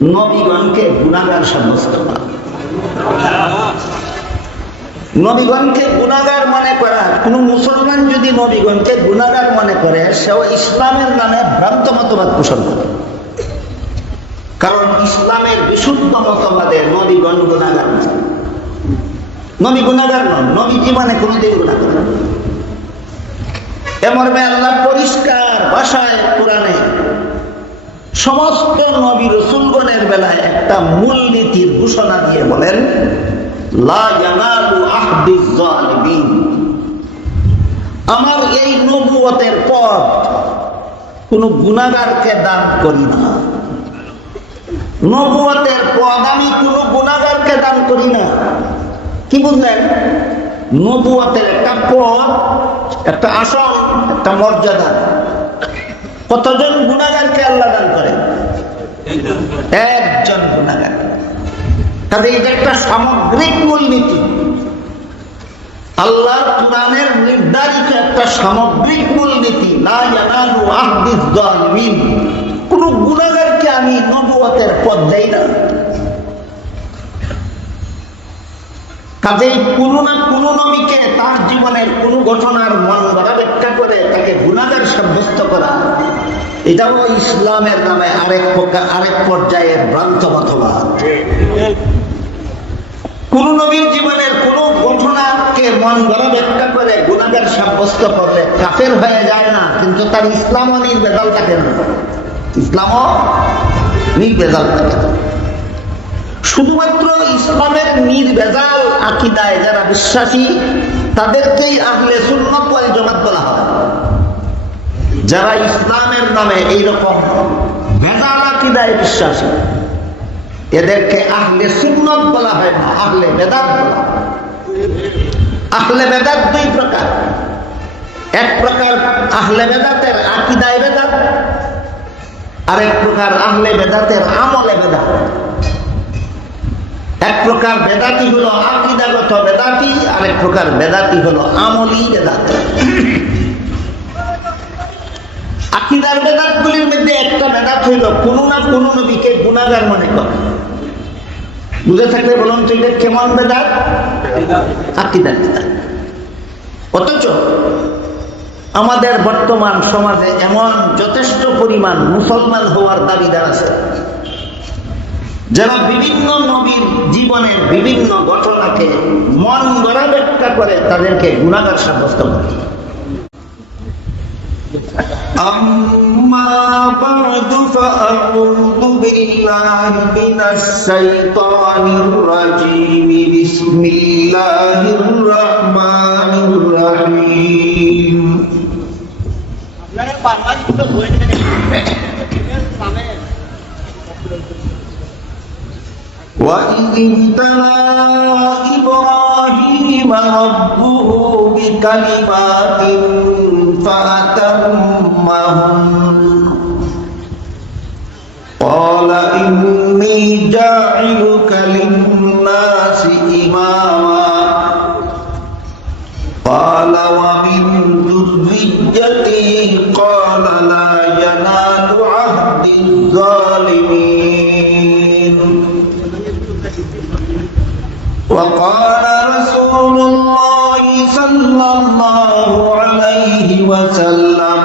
নবীগণকে গুনাহগার সাব্যস্ত করা। নবীগণকে গুনাহগার মনে করা, কোন মুসলমান যদি নবীগণকে গুনাহগার মনে করে সেও ইসলামের নামে ভ্রান্ত মতবাদ পোষণ করে। কারণ ইসলামের বিশুদ্ধ মতবাদে নবীগণ গুনাহগার নয়। নবী গুনাহগার নন, নবী জীবনে কোনদিন গুনাহ করেন না। এ মর্মে আল্লাহ পরিষ্কার ভাষায় কোরআনে সমস্ত নবী রাসূলগণের বেলায় একটা মূলনীতির ঘোষণা দিয়ে বলেন, লা ইয়ানালু আহদিজ জালিমিন। আমার এই নবুয়তের পথ কোন গুনাহগারকে দান করি না। নবুয়তের পথ আমি কোন গুনাহগারকে দান করি না। কি বুঝলেন? নবুয়তের একটা পথ, একটা আসন, একটা মর্যাদা। কতজন গুনাহগারকে আল্লাহ দান করে? একজন গুনাহগার। কাজে এটা একটা সামগ্রিক মূলনীতি, আল্লাহর কোরআনের নির্ধারিত একটা সামগ্রিক মূলনীতি। লা ইয়ানালু আহদিজ জালিমিন। কোন গুনাহগারকে আমি নবুয়তের পথ দেই না। কাজেই কোন না কোন নবীকে তার জীবনের কোন ঘটনার মন গড়া ব্যাখ্যা করে তাকে গুনাহগার সাব্যস্ত করা, এটাও ইসলামের নামে আরেক পর্যায়ের ভ্রান্ত মতবাদ। কোন নবীর জীবনের কোন ঘটনাকে মন গড়া ব্যাখ্যা করে গুনাহগার সাব্যস্ত করলে কাফের হয়ে যায় না, কিন্তু তার ইসলামও নির্ভেজাল থাকে না। ইসলামও নির্ভেজাল থাকে না। শুধুমাত্র ইসলামের নির্ভেজাল আকীদায় যারা বিশ্বাসী তাদেরকেই আহলে সুন্নাত ওয়াল জামাত বলা হয়। যারা ইসলামের নামে এইরকম ভেজাল আকীদায় বিশ্বাসী এদেরকে আহলে সুন্নাত বলা হয় না, আহলে বেদাত বলা হয়। আহলে বেদাত দুই প্রকার। এক প্রকার আহলে বেদাতের আকীদায় বেদাত, আরেক প্রকার আহলে বেদাতের আমলে বেদাত। এক প্রকার বেদাতি হলো আকীদাগত বেদাতি, আরেক প্রকার বেদাতি হলো আমলি বেদাতি। আকীদার বেদাতগুলির মধ্যে একটা বেদাত হইল কোন না কোন নবীকে গুনাহগার মনে করে। বুঝে থাকলে বলুন তো এটা কেমন বেদাত? আকীদার বেদাত। অথচ আমাদের বর্তমান সমাজে এমন যথেষ্ট পরিমাণ মুসলমান হওয়ার দাবিদার আছে যারা বিভিন্ন নবীর জীবনের বিভিন্ন ঘটনাকে মন গড়া ব্যাখ্যা করে তাদেরকে গুনাহগার সাব্যস্ত করে। আম্মা বা'দু ফাআউযু বিল্লাহি মিনাশ শাইতানির রাজীম। বিসমিল্লাহির রাহমানির রাহিম। আপনারা বাংলাতে বলছেন وَإِذِ ابْتَلَى إِبْرَاهِيمَ رَبُّهُ بِكَلِمَاتٍ فَأَتَمَّهُنَّ قَالَ إِنِّي جَاعِلُكَ لِلنَّاسِ إِمَامًا قَالَ وَمِنْ ذُرِّيَّتِي قَالَ لَا يَنَالُ عَهْدِي الظَّالِمِينَ وقال رسول الله صلى الله عليه وسلم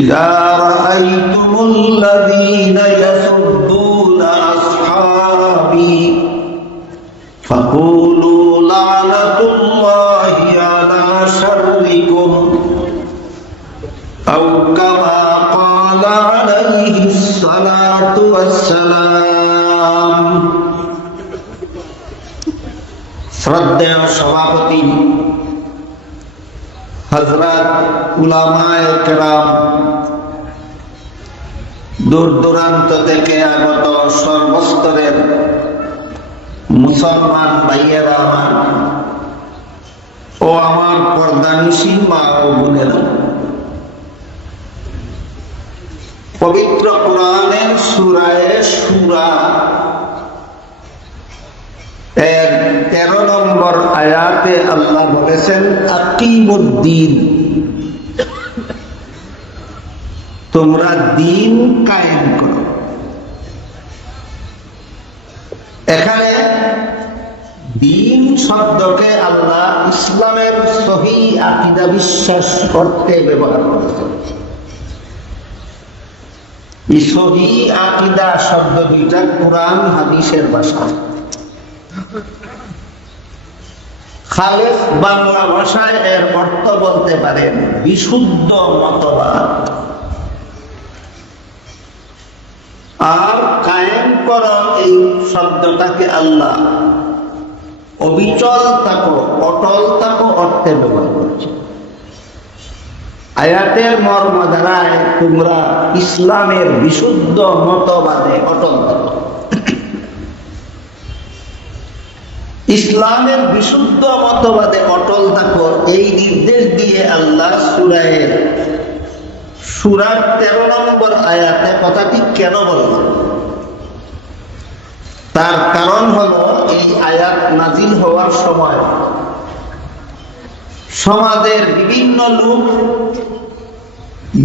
إذا رأيتم الذين يسبون أصحابي فقولوا لعنة الله على شركم أو كما قال عليه الصلاة والسلام। শ্রদ্ধেয় সভাপতি হযরত উলামায়ে কেরাম, দূর দূরান্ত থেকে আগত সর্বস্তরের মুসলমান ভাইয়েরা আমার ও আমার পর্দানিশী মা ও বোনেরা, পবিত্র কোরআনের সূরায়ে শূরা 13 নম্বর আয়াতে আল্লাহ বলেছেন, আকিমুদ্দিন, তোমরা দিন কায়েম করো। শব্দকে আল্লাহ ইসলামের সহি আকীদা বিশ্বাস করতে ব্যবহার করেছেন। এই সহি আকীদা শব্দ দুইটা কুরআন হাদিসের ভাষা। খালেস বাংলা ভাষায় এর অর্থ বলতে পারেন বিশুদ্ধ মতবাদ। আর কায়েম করা এই শব্দটাকে আল্লাহ অবিচল থাকো, অটল থাকো অর্থে ব্যবহার করছে। আয়াতের মর্ম দ্বারায় তোমরা ইসলামের বিশুদ্ধ মতবাদে অটল থাকো। ইসলামের বিশুদ্ধ মতবাদে অটল থাকো এই নির্দেশ দিয়ে আল্লাহ সূরার 13 নম্বর আয়াতে কথাটি কেন বলেছেন? তার কারণ হলো এই আয়াত নাজিল হওয়ার সময় সমাজের বিভিন্ন লোক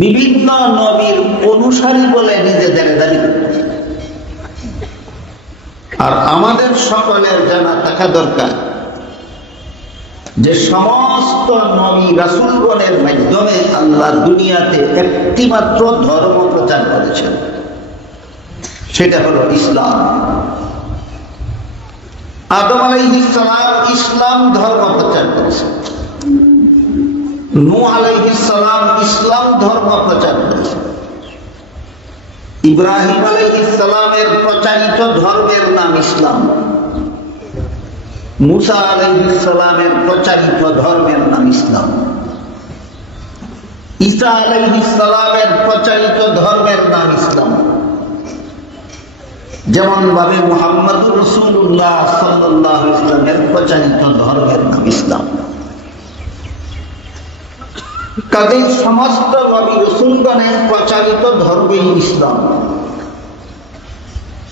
বিভিন্ন নবীর অনুসারী বলে নিজেদের দাবি করছে। আর আমাদের সকলের জানা থাকা দরকার যে সমস্ত নবী রাসূলগণের মাধ্যমে আল্লাহ দুনিয়াতে একটি মাত্র ধর্ম প্রচার করেছেন, সেটা হলো ইসলাম। আদম আলাইহিস সালাম ইসলাম ধর্ম প্রচার করেছেন, নূহ আলাইহিস সালাম ইসলাম ধর্ম প্রচার করেছেন, ইব্রাহিম আলাইহিস সালামের প্রচারিত ধর্মের নাম ইসলাম, মুসা আলাইহিস সালামের প্রচারিত ধর্মের নাম ইসলাম, ঈসা আলাইহিস সালামের প্রচারিত ধর্মের নাম ইসলাম। যেমন ভাবে মুহাম্মদুর রাসূলুল্লাহ সাল্লাল্লাহু আলাইহি ওয়াসাল্লামের প্রচারিত ধর্মের নাম ইসলাম। কাজেই সমস্ত নবী রাসূলগণের প্রচারিত ধর্মই ইসলাম।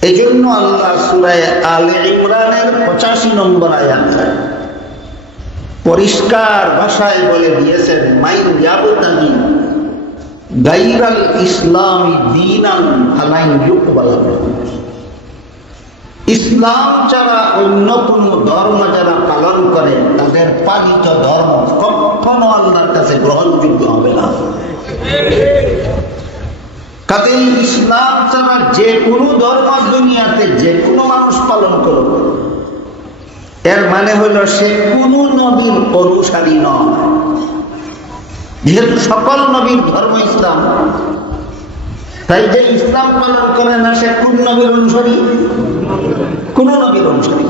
এজন্য আল্লাহ সূরা আলে ইমরানের 85 নম্বর আয়াতে পরিষ্কার ভাষায় বলে দিয়েছেন, মাইন ইয়াবতাগি গায়রাল ইসলামি দীনান ফালান ইউকবাল মিনহু। ইসলাম ছাড়া অন্য কোন ধর্ম যারা পালন করে তাদের পালিত ধর্ম কখনো আল্লাহর কাছে গ্রহণযোগ্য হবে না। কাজেই ইসলাম ছাড়া যে কোনো ধর্ম দুনিয়াতে যে কোনো মানুষ পালন করুক, এর মানে হলো সে কোনো নবীর অনুসারী নয়। যেহেতু সকল নবীর ধর্ম ইসলাম, তাই যে ইসলাম পালন করে না সে কোন নবীর অনুসারী? কোন নবীর অনুসারী।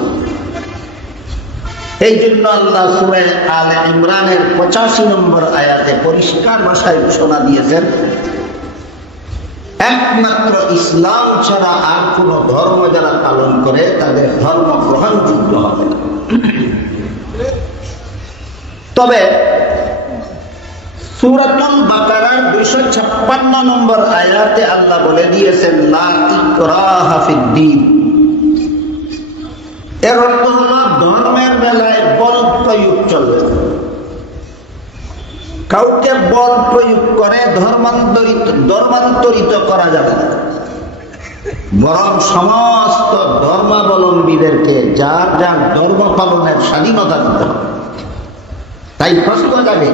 এই জন্য আল্লাহ সূরা আলে ইমরানের 85 নম্বর আয়াতে পরিষ্কার ভাষায় ঘোষণা দিয়েছেন, একমাত্র ইসলাম ছাড়া আর কোন ধর্ম যারা পালন করে তাদের ধর্ম গ্রহণযোগ্য হবে না। তবে সূরাতুল বাকারার 256 নম্বর আয়াতে আল্লাহ বলে দিয়েছেন, লা ইকরাহা ফিদ্দীন। এর অর্থ হলো ধর্মের বেলায় বল প্রয়োগ চলবে না। কাউকে বল প্রয়োগ করে ধর্মান্তরিত করা যাবে না, বরং সমস্ত ধর্মাবলম্বীদেরকে যার যার ধর্ম পালনের স্বাধীনতা দিতে হবে। তাই প্রশ্ন যাবে,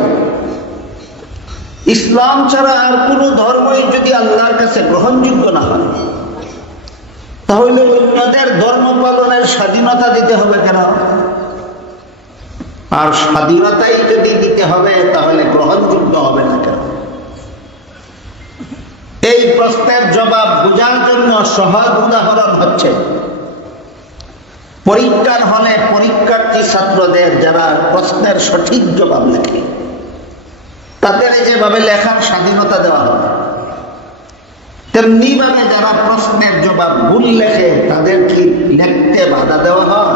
ইসলাম ছাড়া আর কোন ধর্মই যদি আল্লাহর কাছে গ্রহণযোগ্য না হয়, তাহলে অন্যদের ধর্ম পালনের স্বাধীনতা দিতে হবে কেন? আর স্বাধীনতাই যদি দিতে হবে তাহলে গ্রহণযোগ্য হবে না কেন? এই প্রশ্নের জবাব বোঝার জন্য সহজ উদাহরণ হচ্ছে, পরীক্ষার হলে পরীক্ষার্থী ছাত্রদের যারা প্রশ্নের সঠিক জবাব লেখে, তাদের যেভাবে লেখার স্বাধীনতা দেওয়া হয়, তেমনি ভাবে যারা প্রশ্নের জবাব ভুল লেখে তাদের কি লিখতে বাধা দেওয়া হয়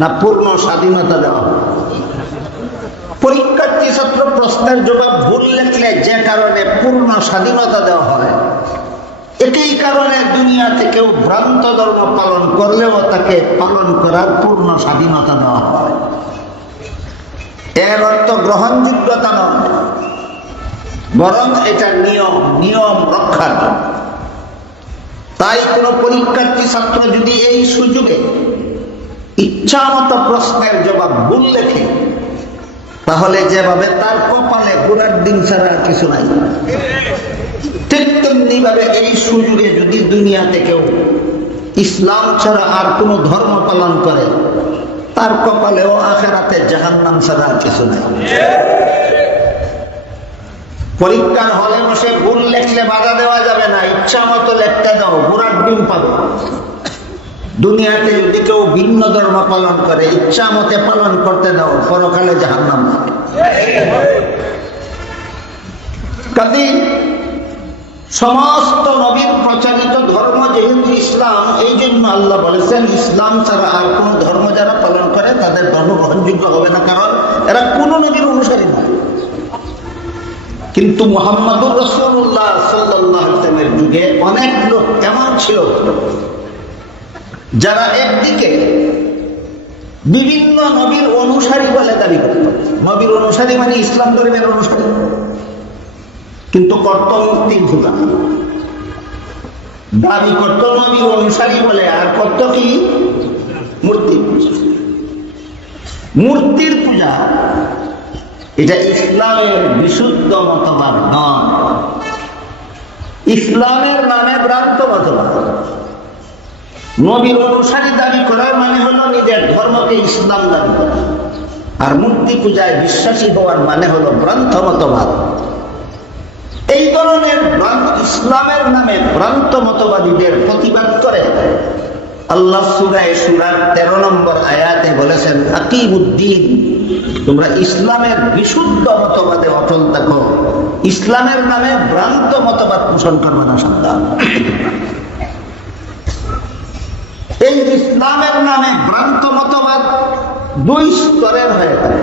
না পূর্ণ স্বাধীনতা দেওয়া হয়? পরীক্ষার্থী ছাত্র প্রশ্নের জবাব ভুল লিখলে যে কারণে পূর্ণ স্বাধীনতা দেওয়া হয়, একই কারণে দুনিয়াতে কেউ ভ্রান্ত ধর্ম পালন করলেও তাকে পালন করার পূর্ণ স্বাধীনতা দেওয়া হয়। এর অর্থ গ্রহণযোগ্যতা নয়, বরং এটা নিয়ম রক্ষার জন্য। তাই কোন পরীক্ষার্থী ছাত্র যদি এই সুযোগে ইচ্ছা মতো প্রশ্নের জবাব ভুল লেখে, তাহলে যেভাবে তার কপালে ঘোড়ার ডিম ছাড়া আর কিছু নাই, ঠিক তেমনি ভাবে এই সুযোগে যদি দুনিয়াতে কেউ ইসলাম ছাড়া আর কোনো ধর্ম পালন করে, তার কপালেও আখেরাতে জাহান্নাম ছাড়া আর কিছু নাই। পরীক্ষার হলে বসে ভুল লেখলে বাধা দেওয়া যাবে না, ইচ্ছা মতো লেখতে দাও, ঘোড়ার ডিম পাবে। দুনিয়াতে যদি কেউ ভিন্ন ধর্ম পালন করে, ইচ্ছা মতে পালন করতে দাও, পরকালে জাহান্নাম। কাজে সমস্ত নবীর প্রচারিত ধর্ম যেহেতু ইসলাম, এই জন্য আল্লাহ বলেছেন ইসলাম ছাড়া আর কোন ধর্ম যারা পালন করে তাদের ধর্ম গ্রহণযোগ্য হবে না, কারণ এরা কোন নবীর অনুসারী নয়। কিন্তু মুহাম্মদুর রাসূলুল্লাহ সাল্লাল্লাহু আলাইহি ওয়াসাল্লামের যুগে অনেক লোক এমন ছিল যারা একদিকে বিভিন্ন নবীর অনুসারী বলে দাবি করত। নবীর অনুসারী মানে ইসলাম ধর্মের অনুসারী, কিন্তু করত মূর্তির পূজা। দাবি করত নবীর অনুসারী বলে, আর করত কি? মূর্তির পূজা। মূর্তির পূজা এটা ইসলামের বিশুদ্ধ মতবাদ নয়, ইসলামের নামে ভ্রান্ত মতবাদ। নবীর অনুসারী দাবি করার মানে হলো নিজের ধর্মকে ইসলাম দাবি করা, আর মূর্তি পূজায় বিশ্বাসী হওয়ার মানে হলো ভ্রান্ত মতবাদ। এই ধরনের ইসলামের নামে ভ্রান্ত মতবাদীদের প্রতিবাদ করে আল্লাহ সূরা শুরার 13 নম্বর আয়াতে বলেছেন, আকিমুদ্দিন, তোমরা ইসলামের বিশুদ্ধ মতবাদে অটল থাকো, ইসলামের নামে ভ্রান্ত মতবাদ পোষণ করবে না। সাবধান। এই ইসলামের নামে ভ্রান্ত মতবাদ দুই স্তরের হয়ে থাকে।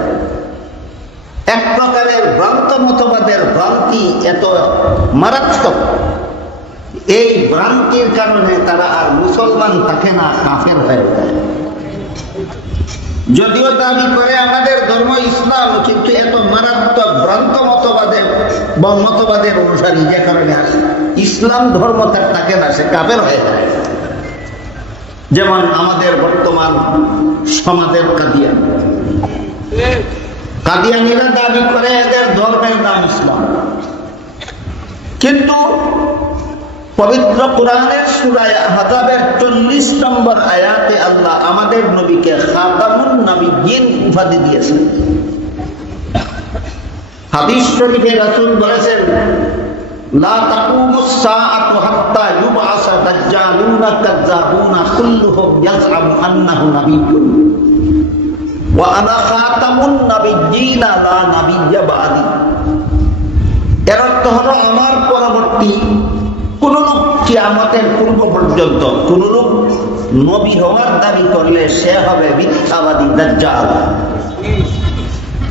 এক প্রকারের ভ্রান্ত মতবাদের ভ্রান্তি এত মারাত্মক, এই ভ্রান্তির কারণে তারা আর মুসলমান থাকে না, কাফের হয়ে যায়। যদিও দাবি করে আমাদের ধর্ম ইসলাম, কিন্তু এত মারাত্মক ভ্রান্ত মতবাদের অনুসারী, যে কারণে ইসলাম ধর্ম তার থাকে না, সে কাফের হয়ে যায়। যেমন আমাদের বর্তমান সমাজের কাদিয়ানীরা দাবি করে এদের ধর্মের নাম ইসলাম, কিন্তু পবিত্র কোরআনের সূরা আহজাবের 40 নম্বর আয়াতে আল্লাহ আমাদের নবীকে খাতামুন নবিয়্যিন উপাধি দিয়েছেন। হাদিস শরীফে রাসূল বলেছেন, লা তাকুমুস সাআতু হাত্তা ইউবআসা দাজ্জালুনা কাযযাবুনা কুল্লুহুম ইয়াজআমু আন্নাহু নাবিয়্যুন ওয়া আনা খাতামুন নাবিয়্যিনা লা নাবিয়্যা বা'দি। এর অর্থ হলো, আমার পরবর্তী কোন লোক কিয়ামতের পূর্ব পর্যন্ত কোন লোক নবী হওয়ার দাবি করলে সে হবে মিথ্যাবাদী, দাজ্জাল।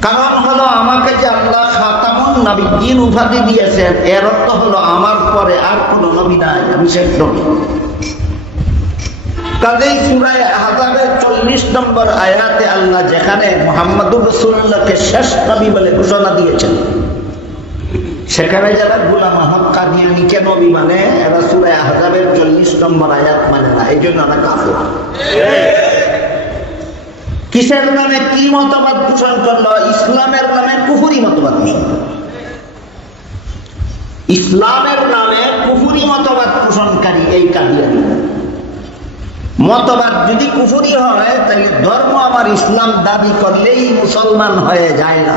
কারণ হলো, আমাকে যে আল্লাহ খাতামুন নবিয়্যিন উপাধি দিয়েছেন, এর অর্থ হলো আমার পরে আর কোন নবী নাই, আমি শেষ নবী। কাজেই সূরা আহজাবের 40 নম্বর আয়াতে আল্লাহ যেখানে মুহাম্মদুর রাসূলুল্লাহকে শেষ নবী বলে ঘোষণা দিয়েছেন, সেখানে যারা গোলাম হক কাদিয়ানীকে নবী মানে, এরা সূরা আহজাবের 40 নম্বর আয়াত মানে না, এই জন্য এরা কাফের। কিসের নামে কি মতবাদ পোষণ করলো? ইসলামের নামে কুফরি মতবাদ নেই। ইসলামের নামে কুফরি মতবাদ পোষণকারী এই কাদিয়ানী। মতবাদ যদি কুফরি হয়, তাহলে ধর্ম আমার ইসলাম দাবি করলেই মুসলমান হয়ে যায় না।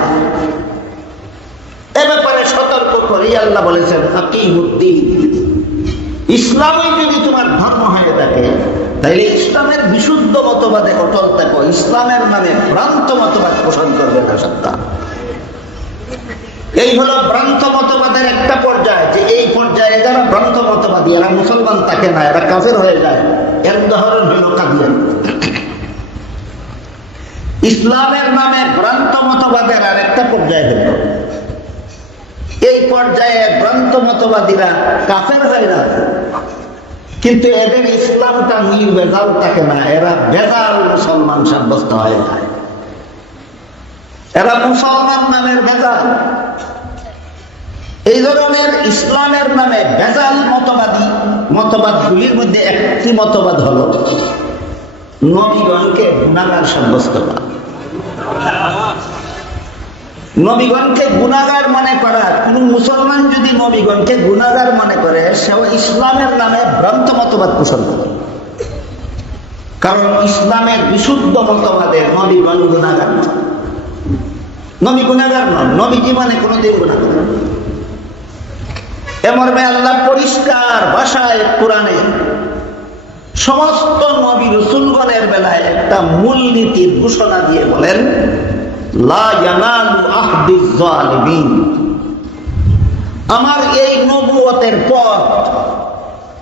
এ ব্যাপারে সতর্ক করে আল্লাহ বলেছেন, আকিমুদ্দিন, ইসলামই যদি তোমার ধর্ম হয়ে থাকে, তাহলে ইসলামের বিশুদ্ধ মতবাদে অটল থাকো, ইসলামের নামে ভ্রান্ত মতবাদ পোষণ করবে না। সত্তা এই হলো ভ্রান্ত মতবাদের একটা পর্যায়, যে এই পর্যায়ে যারা ভ্রান্ত মতবাদী, এরা মুসলমান থাকে না, এরা কাফের হয়ে যায়। এর উদাহরণ হলো কাদিয়ানী। ইসলামের নামে ভ্রান্ত মতবাদের আর একটা পর্যায় হল, এই পর্যায়ে ভ্রান্ত মতবাদীরা কাফের হয় না, কিন্তু এদের ইসলামটা নির্ভেজাল থাকে না, এরা ভেজাল মুসলমান সাব্যস্ত হয়ে যায়। এরা মুসলমান নামের ভেজাল। এই ধরনের ইসলামের নামে ভেজাল মতবাদগুলির মধ্যে একটি মতবাদ হলো, নবীগণকে গুনাহগার সাব্যস্ত করা। নবীগণকে গুনাহগার মনে করা, কোন মুসলমান যদি নবীগণকে গুনাহগার মনে করে সেও ইসলামের নামে ভ্রান্ত মতবাদ পোষণ করে। কারণ ইসলামের বিশুদ্ধ মতবাদে নবীগণ গুনাহগার নন। নবী গুনাহগার নন, নবী জীবনে কোনোদিন গুনাহ করেন না। এ মর্মে আল্লাহ পরিষ্কার ভাষায় কোরআনে সমস্ত নবী রাসূলগণের বেলায় একটা মূলনীতির ঘোষণা দিয়ে বলেন, লা ইয়ানালু আহদিজ জালিমিন। আমার এই নবুয়তের পথ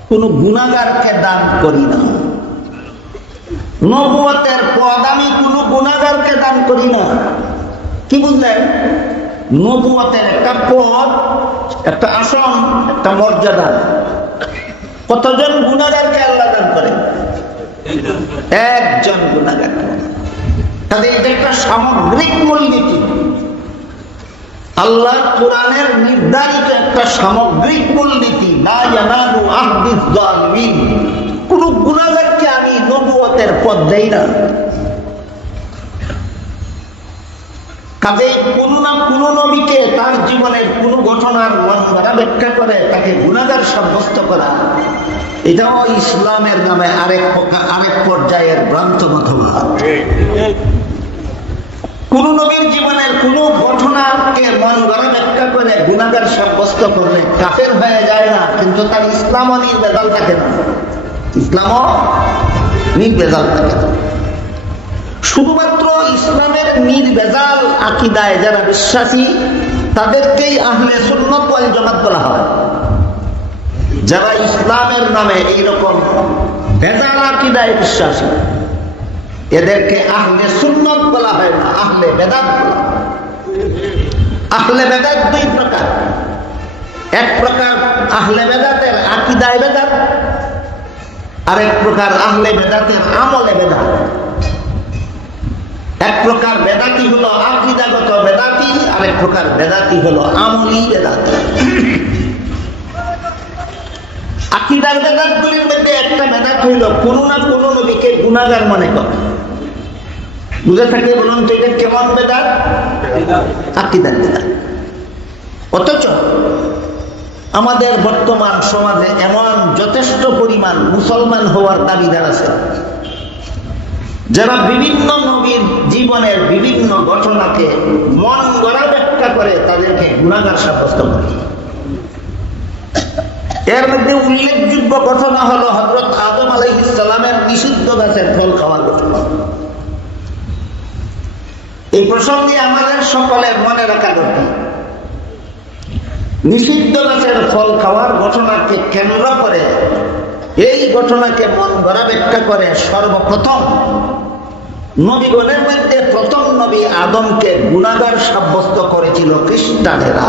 কোন গুনাহগারকে দান করি না। নবুয়তের পদ আমি কোন গুনাহগারকে দান করি না। কি বুঝলেন? নবুয়তের একটা পদ, একটা আসন, একটা মর্যাদা। কতজন গুনাহগারকে আল্লাহ দান করে? একজন গুনাহগার। তাদের এটা একটা সামগ্রিক মূলনীতি, আল্লাহ কোরআনের নির্ধারিত একটা সামগ্রিক মূলনীতি। লা ইয়ানালু আহদিজ জালিমিন। কোন গুনাহগারকে আমি নবুয়তের পদ দেই না। কাজে কোন না কোন নবীকে তার জীবনের কোন ঘটনার মন গড়া ব্যাখ্যা করে তাকে গুনাহগার সাব্যস্ত করা, এটাও ইসলামের নামে আরেক পর্যায়ের ভ্রান্ত মতবাদ। কোন নবীর জীবনের কোন ঘটনাকে মন গড়া ব্যাখ্যা করে গুনাহগার সাব্যস্ত করলে কাফের হয়ে যায় না, কিন্তু তার ইসলামও নির্ভেজাল থাকে না। ইসলামও নির্ভেজাল থাকে না। শুধুমাত্র ইসলামের নির্ভেজাল আকীদায় যারা বিশ্বাসী তাদেরকেই আহলে সুন্নাত ওয়াল জামাত বলা হয়। যারা ইসলামের নামে এইরকম ভেজাল আকীদায় বিশ্বাসী এদেরকে আহলে সুন্নাত বলা হয় না, আহলে বেদাত বলা হয়। আহলে বেদাত দুই প্রকার। এক প্রকার আহলে বেদাতের আকীদায় বেদাত, আরেক প্রকার আহলে বেদাতের আমলে বেদাত। এক প্রকার বেদাতি হলো আকীদাগত বেদাতি, আরেক প্রকার বেদাতি হলো আমলি বেদাতি। আকীদার বেদাতগুলির মধ্যে একটা বেদাত হইল কোন না কোন নবীকে গুনাহগার মনে করে। বুঝে থাকে বলুন তো এটা কেমন বেদাত? আকীদার বেদাত। অথচ আমাদের বর্তমান সমাজে এমন যথেষ্ট পরিমাণ মুসলমান হওয়ার দাবিদার আছে যারা বিভিন্ন নবীর জীবনের বিভিন্ন ঘটনাকে মন গড়া ব্যাখ্যা করে তাদেরকে গুনাহগার সাব্যস্ত করে। এর মধ্যে উল্লেখযোগ্য ঘটনা হলো হযরত আদম আলাইহিস সালামের নিষিদ্ধ গাছের ফল খাওয়ার ঘটনা। এই প্রসঙ্গে আমাদের সকলের মনে রাখা দরকার, নিষিদ্ধ গাছের ফল খাওয়ার ঘটনাকে কেন্দ্র করে, এই ঘটনাকে মন গড়া ব্যাখ্যা করে সর্বপ্রথম নবীগণের মধ্যে প্রথম নবী আদমকে গুনাহগার সাব্যস্ত করেছিল খ্রিস্টানেরা।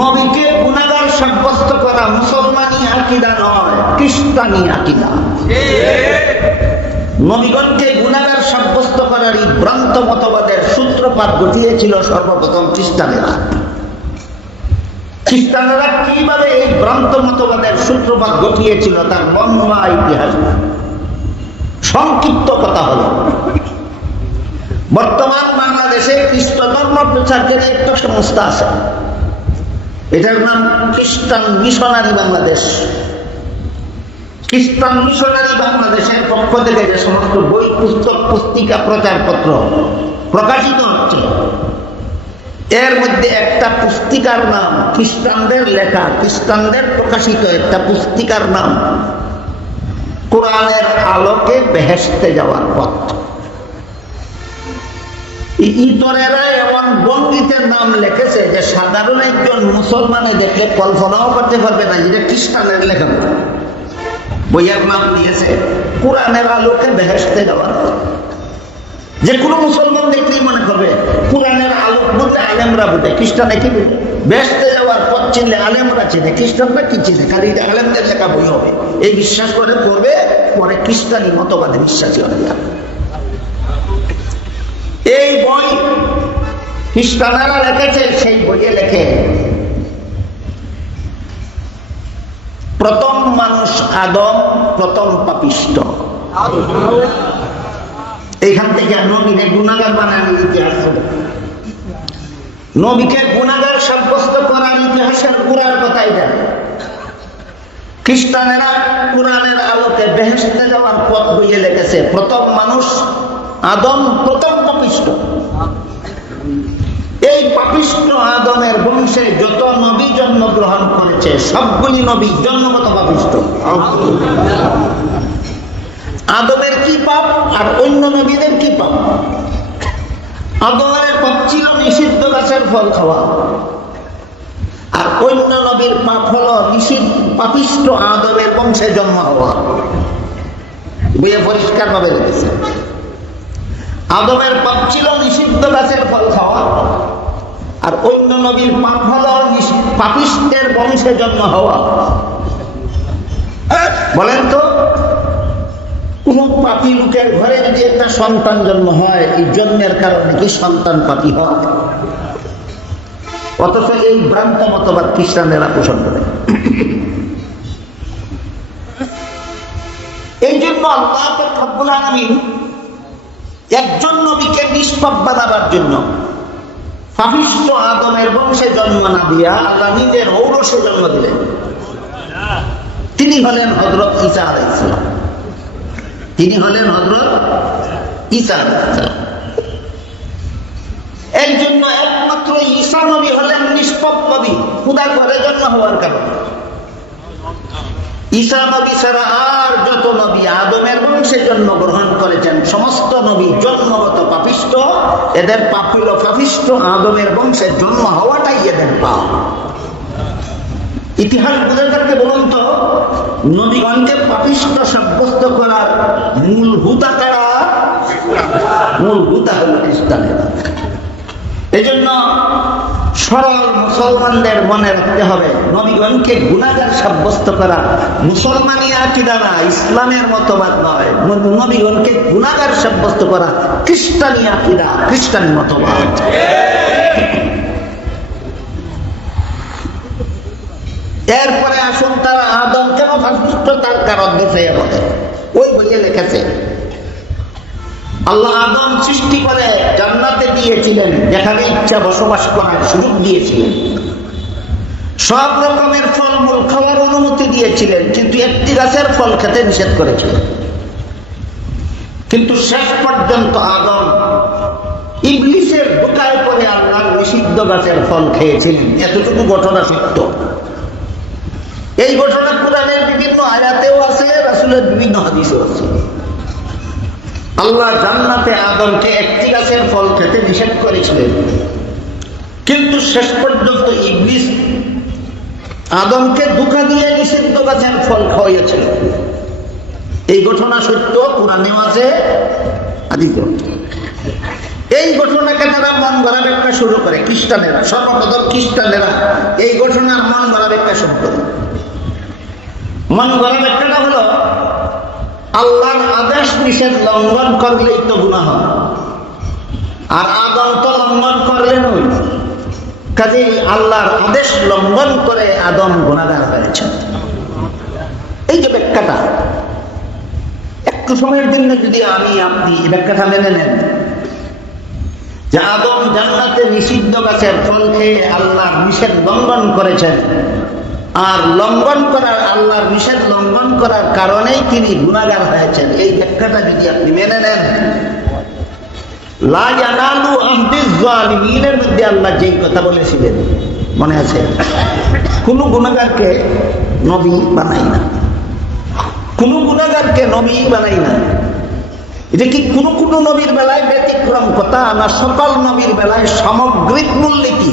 নবীকে গুনাহগার সাব্যস্ত করা মুসলমানি আকীদা নয়, খ্রিস্টানি আকীদা। নবীগণকে গুনাহগার সাব্যস্ত করার এই ভ্রান্ত মতবাদের সূত্রপাত ঘটিয়েছিল সর্বপ্রথম খ্রিস্টানেরা। খ্রিস্টানেরা কিভাবে এই ভ্রান্ত মতবাদের সূত্রপাত ঘটিয়েছিল তার লম্বা ইতিহাস। সংক্ষিপ্ত কথা হলো, বর্তমান বাংলাদেশে খ্রিস্ট ধর্ম প্রচারকের একটা সংস্থা আছে, এটার নাম খ্রিস্টান মিশনারি বাংলাদেশ। খ্রিস্টান মিশনারি বাংলাদেশের পক্ষ থেকে যে সমস্ত বই, পুস্তক, পুস্তিকা, প্রচারপত্র প্রকাশিত হচ্ছে, এর মধ্যে একটা পুস্তিকার নাম, খ্রিস্টানদের লেখা, খ্রিস্টানদের প্রকাশিত একটা পুস্তিকার নাম কোরআনের আলোকে বেহেশতে যাওয়ার পথ। ইতরেরা এমন ভঙ্গিতে নাম লিখেছে যে সাধারণ একজন মুসলমানে দেখে কল্পনাও করতে পারবে না যেটা খ্রিস্টানের লেখা। বইয়ের নাম দিয়েছে কোরআনের আলোকে বেহেশতে যাওয়ার পথ। যে কোনো মুসলমান দেখলেই মনে করবে কোরআনের আলোক বলতে আলেমরা বোঝে, খ্রিস্টানে কি বোঝে? বেহেশতে যাওয়ার পথ চিনলে আলেমরা চিনে, খ্রিস্টানরা কি চিনে? খালি আলেমদের লেখা বই হবে এই বিশ্বাস করে করবে, পরে খ্রিস্টানি মতবাদে বিশ্বাসী হয়ে যাবে। এই বই খ্রিস্টানেরা লিখেছে, সেই বইয়ে লেখে প্রথম মানুষ আদম প্রথম পাপিষ্ঠ। এইখান থেকে নবীকে গুনাহগার বানানোর ইতিহাস ছিল। নবীকে গুনাহগার সাব্যস্ত করার ইতিহাসের পুরার কথা এটা। খ্রিস্টানেরা কোরআনের আলোকে বেহেশতে যাওয়ার পথ বইয়ে লিখেছে, প্রথম মানুষ আদম প্রথম পাপিষ্ঠ। এই পাপিষ্ঠ আদমের বংশে যত নবী জন্মগ্রহণ করেছে সবগুলি নবী জন্মগত পাপিষ্ঠ। আদমের কি পাপ আর অন্য নবীদের কি পাপ? আদমের পাপ ছিল নিষিদ্ধ গাছের ফল খাওয়া, আর অন্য নবীর পাপ হলো নিষিদ্ধ পাপিষ্ঠ আদমের বংশে জন্ম হওয়া। বইয়ে পরিষ্কার ভাবে লিখেছে, আদমের পাপ ছিল নিষিদ্ধ গাছের ফল খাওয়া, আর অন্য নবীর পাপ হলো পাপিষ্ঠের বংশে জন্ম হওয়া। বলেন তো, কোন পাপী লোকের ঘরে যদি একটা সন্তান জন্ম হয়, এই জন্মের কারণে কি সন্তান পাপী হয়? অথচ এই ভ্রান্ত মতবাদ খ্রিস্টানেরা পোষণ করে। এই জন্য আল্লাহ রাব্বুল আলামিন একজন নবীকে নিষ্পাপ বানাবার জন্য পাপিষ্ঠ আদমের বংশে জন্ম না দিয়া আল্লাহ নিজের ঔরসে জন্ম দিলেন। তিনি হলেন হযরত ঈসা আলাইহিস সালাম। তিনি হলেন হযরত ঈসা আলাইহিস সালাম। এর জন্য একমাত্র ঈসা নবী হলেন নিষ্পাপ নবী, খোদা ঘরে জন্ম হওয়ার কারণে। ঈসা নবী ছাড়া আর যত নবী আদমের বংশে জন্মগ্রহণ করেছেন সমস্ত নবী জন্মগত পাপিষ্ঠ। এদের পাপ হইল পাপিষ্ঠ আদমের বংশে জন্ম হওয়াটাই এদের পাপ। ইতিহাস বুঝে থাকতে বলুন তো, নবীগণকে পাপিষ্ঠ সাব্যস্ত করার মূল হুতা কারা? মূল হুতা হল খ্রিস্টানেরা। এই জন্য সরল মুসলমানদের মনে রাখতে হবে, নবীগণকে গুনাহগার সাব্যস্ত করা মুসলমানি আকীদা না, ইসলামের মতবাদ নয়। নবীগণকে গুনাহগার সাব্যস্ত করা খ্রিস্টানি আকীদা, খ্রিস্টানি মতবাদ। এরপরে আসুন, তারা আদম কেন পাপিষ্ঠ তার কারণ দিয়েছে। ওই বইয়ে লিখেছে, আল্লাহ আদম সৃষ্টি করে জান্নাতে দিয়েছিলেন, যেখানে ইচ্ছা বসবাস করার সুযোগ দিয়েছিলেন, সব রকমের ফলমূল খাওয়ার অনুমতি দিয়েছিলেন, কিন্তু একটি গাছের ফল খেতে নিষেধ করেছিলেন। কিন্তু শেষ পর্যন্ত আদম ইবলিসের ধোঁকায় পড়ে আল্লাহর নিষিদ্ধ গাছের ফল খেয়েছিলেন। এতটুকু ঘটনা সত্য। এই ঘটনা কোরআনের বিভিন্ন আয়াতেও আছে, রাসূলের বিভিন্ন হাদিসেও আছে। আল্লাহ জান্নাতে আদমকে একটি গাছের ফল খেতে নিষেধ করেছিলেন, কিন্তু শেষ পর্যন্ত ইবলিস আদমকে ধোঁকা দিয়ে নিষিদ্ধ গাছের ফল খাওয়াইয়াছিল। এই ঘটনা সত্য, কোরআনেও আছে, হাদিসেও। এই ঘটনাকে তারা মন গড়া ব্যাখ্যা শুরু করে, খ্রিস্টানেরা। সর্বপ্রথম খ্রিস্টানেরা এই ঘটনার মন গড়া ব্যাখ্যা শুরু করে। মন গড়া ব্যাখ্যাটা হলো, আল্লাহর আদেশ নিষেধ লঙ্ঘন করলেই তো গুনাহ হয়, আর আদম তো লঙ্ঘন করলেন ওই, কাজে আল্লাহর আদেশ লঙ্ঘন করে আদম গুনাহগার হয়েছেন। এই যে ব্যাখ্যাটা, একটু সময়ের জন্য যদি আমি আপনি এই ব্যাখ্যাটা মেনে নেন যে আদম জান্নাতে নিষিদ্ধ গাছের ফল খেয়ে আল্লাহর নিষেধ লঙ্ঘন করেছেন, আর লঙ্ঘন করার আল্লাহর নিষেধ লঙ্ঘন করার কারণেই তিনি গুনাহগার হয়েছেন, এই ব্যাখ্যাটা যদি আপনি মেনে নেন, লা ইয়ানালু আহদিজ জালিমিনের মধ্যে আল্লাহ যেই কথা বলেছিলেন মনে আছে, কোন গুনাহগারকে নবী বানাই না, কোন গুনাহগারকে নবী বানাই না। এটা কি কোনো কোনো নবীর বেলায় ব্যতিক্রম কথা না সকল নবীর বেলায় সামগ্রিক মূলনীতি?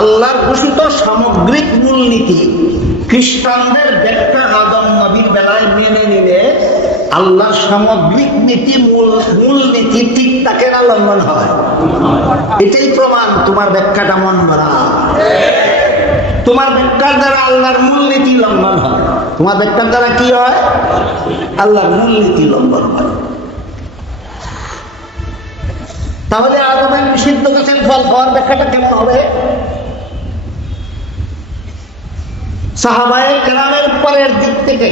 আল্লাহর ঘোষিত সামগ্রিক মূলনীতি খ্রিস্টানদের ব্যাখ্যা আদম নবীর বেলায় মেনে নিলে আল্লাহর সামগ্রিক নীতি মূলনীতি ঠিক তাকে না লঙ্ঘন হয়। এটাই প্রমাণ তোমার ব্যাখ্যাটা মন গড়া। তোমার ব্যাখ্যার দ্বারা আল্লাহর মূলনীতি লঙ্ঘন হয়। তোমার ব্যাখ্যার দ্বারা কি হয়? আল্লাহর মূলনীতি লঙ্ঘন হয়। তাহলে আদমের নিষিদ্ধ গাছের ফল খাওয়ার ব্যাখ্যাটা কেমন হবে? সাহাবায়ে কেরামের পরের দিক থেকে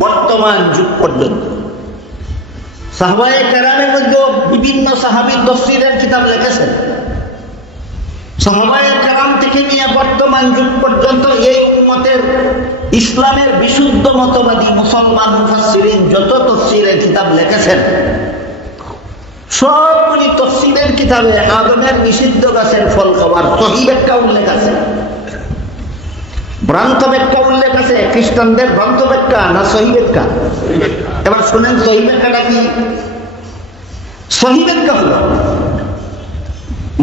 বর্তমান যুগ পর্যন্ত। সাহাবায়ে কেরামের মধ্যে বিভিন্ন সাহাবী তাফসীরের কিতাব লিখেছেন। সাহাবায়ে কেরাম থেকে নিয়ে বর্তমান যুগ পর্যন্ত এই উম্মতের ইসলামের বিশুদ্ধ মতবাদী মুসলমান মুফাসসিরিন যত তাফসীরের কিতাব লিখেছেন, সবগুলি তাফসীরের কিতাবে আদমের নিষিদ্ধ গাছের ফল খাওয়ার সহিহ ব্যাখ্যা উল্লেখ আছে। ভ্রান্ত ব্যাখ্যা উল্লেখ আছে। খ্রিস্টানদের ভ্রান্ত ব্যাখ্যা না সহিহ ব্যাখ্যা? এবার শুনেন সহিহ ব্যাখ্যাটা কি। সহিহ ব্যাখ্যা হলো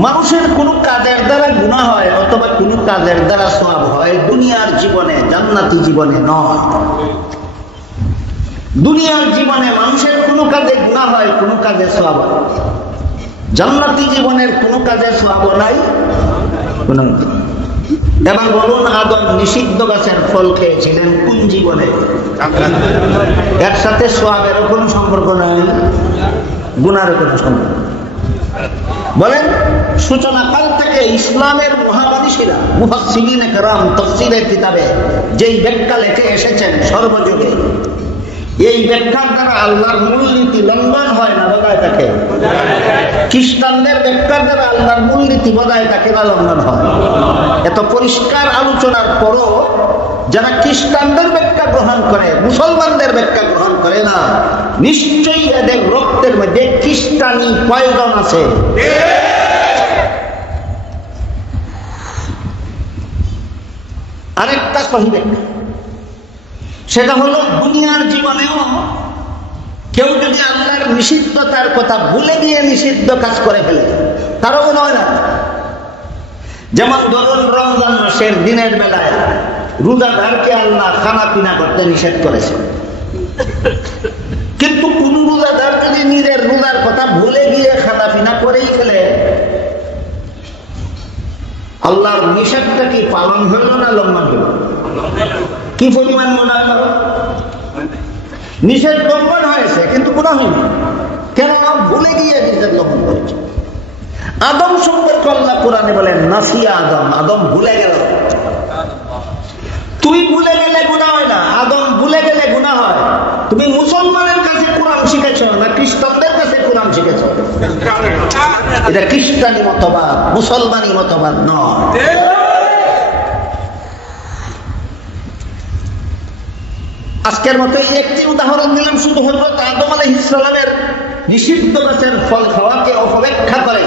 মানুষের কোনো কাজের দ্বারা গুনাহ হয় অথবা কোনো কাজের দ্বারা সওয়াব হয় দুনিয়ার জীবনে, জান্নাতি জীবনে নয়। দুনিয়ার জীবনে মানুষের কোনো কাজে গুনাহ হয়, কোনো কাজে সওয়াব হয়। জান্নাতি জীবনের কোনো কাজে সওয়াব নাই, গুনাহ। এবার বলুন, আদম নিষিদ্ধ গাছের ফল খেয়েছিলেন কোন জীবনে? এর সাথে সওয়াবেরও কোনো সম্পর্ক নাই, গুনাহের কোনো সম্পর্ক। বলেন, সূচনাকাল থেকে ইসলামের মহামনীষীরা মুফাসসিরিনে কেরাম তাফসীরের কিতাবে যেই ব্যাখ্যা লিখে এসেছেন সর্বযুগে, এই ব্যাখ্যার দ্বারা আল্লাহর মূলনীতি লঙ্ঘন হয় না বজায় থাকে? খ্রিস্টানদের ব্যাখ্যার দ্বারা আল্লাহর মূলনীতি বজায় থাকে না লঙ্ঘন হয়? এত পরিষ্কার আলোচনার পরও যারা খ্রিস্টানদের ব্যাখ্যা গ্রহণ করে, মুসলমানদের ব্যাখ্যা গ্রহণ করে না, নিশ্চয়ই এদের রক্তের মধ্যে খ্রিস্টানি পয়জন আছে। আরেকটা সহিহ ব্যাখ্যা, সেটা হলো দুনিয়ার জীবনেও কেউ যদি আল্লাহর নিষিদ্ধতার কথা ভুলে গিয়ে নিষিদ্ধ কাজ করে ফেলে, তারও গুনাহ হয় না। যেমন ধরুন, রমজান মাসের দিনের বেলায় রোজাদারকে আল্লাহ খানা পিনা করতে নিষেধ করেছে, কিন্তু কোন রোজাদার যদি নিজের রোজার কথা ভুলে গিয়ে খানা পিনা করেই ফেলে, আল্লাহর নিষেধটা কি পালন হলো না লঙ্ঘন হলো? কি পরিমাণ মনে হয়? নিষেধ লঙ্ঘন হয়েছে কিন্তু গুনাহ হয়নি। কেন? ভুলে গিয়ে নিষেধ লঙ্ঘন করেছে। আদম সম্পর্কে আল্লাহ কোরআনে বলেন, নাসিয়া আদম, আদম ভুলে গেল। তুই ভুলে গেলে গুনাহ হয় না, আদম ভুলে গেলে গুনাহ হয়। তুমি মুসলমানের কাছে কোরআন শিখেছ না খ্রিস্টানদের কাছে কোরআন শিখেছ? এটা খ্রিস্টানি মতবাদ, মুসলমানি মতবাদ নয়। আজকের মতো একটি উদাহরণ দিলাম শুধু হযরত আদম আলাইহিস সালামের নিষিদ্ধ গাছের ফল খাওয়াকে অপব্যাখ্যা করে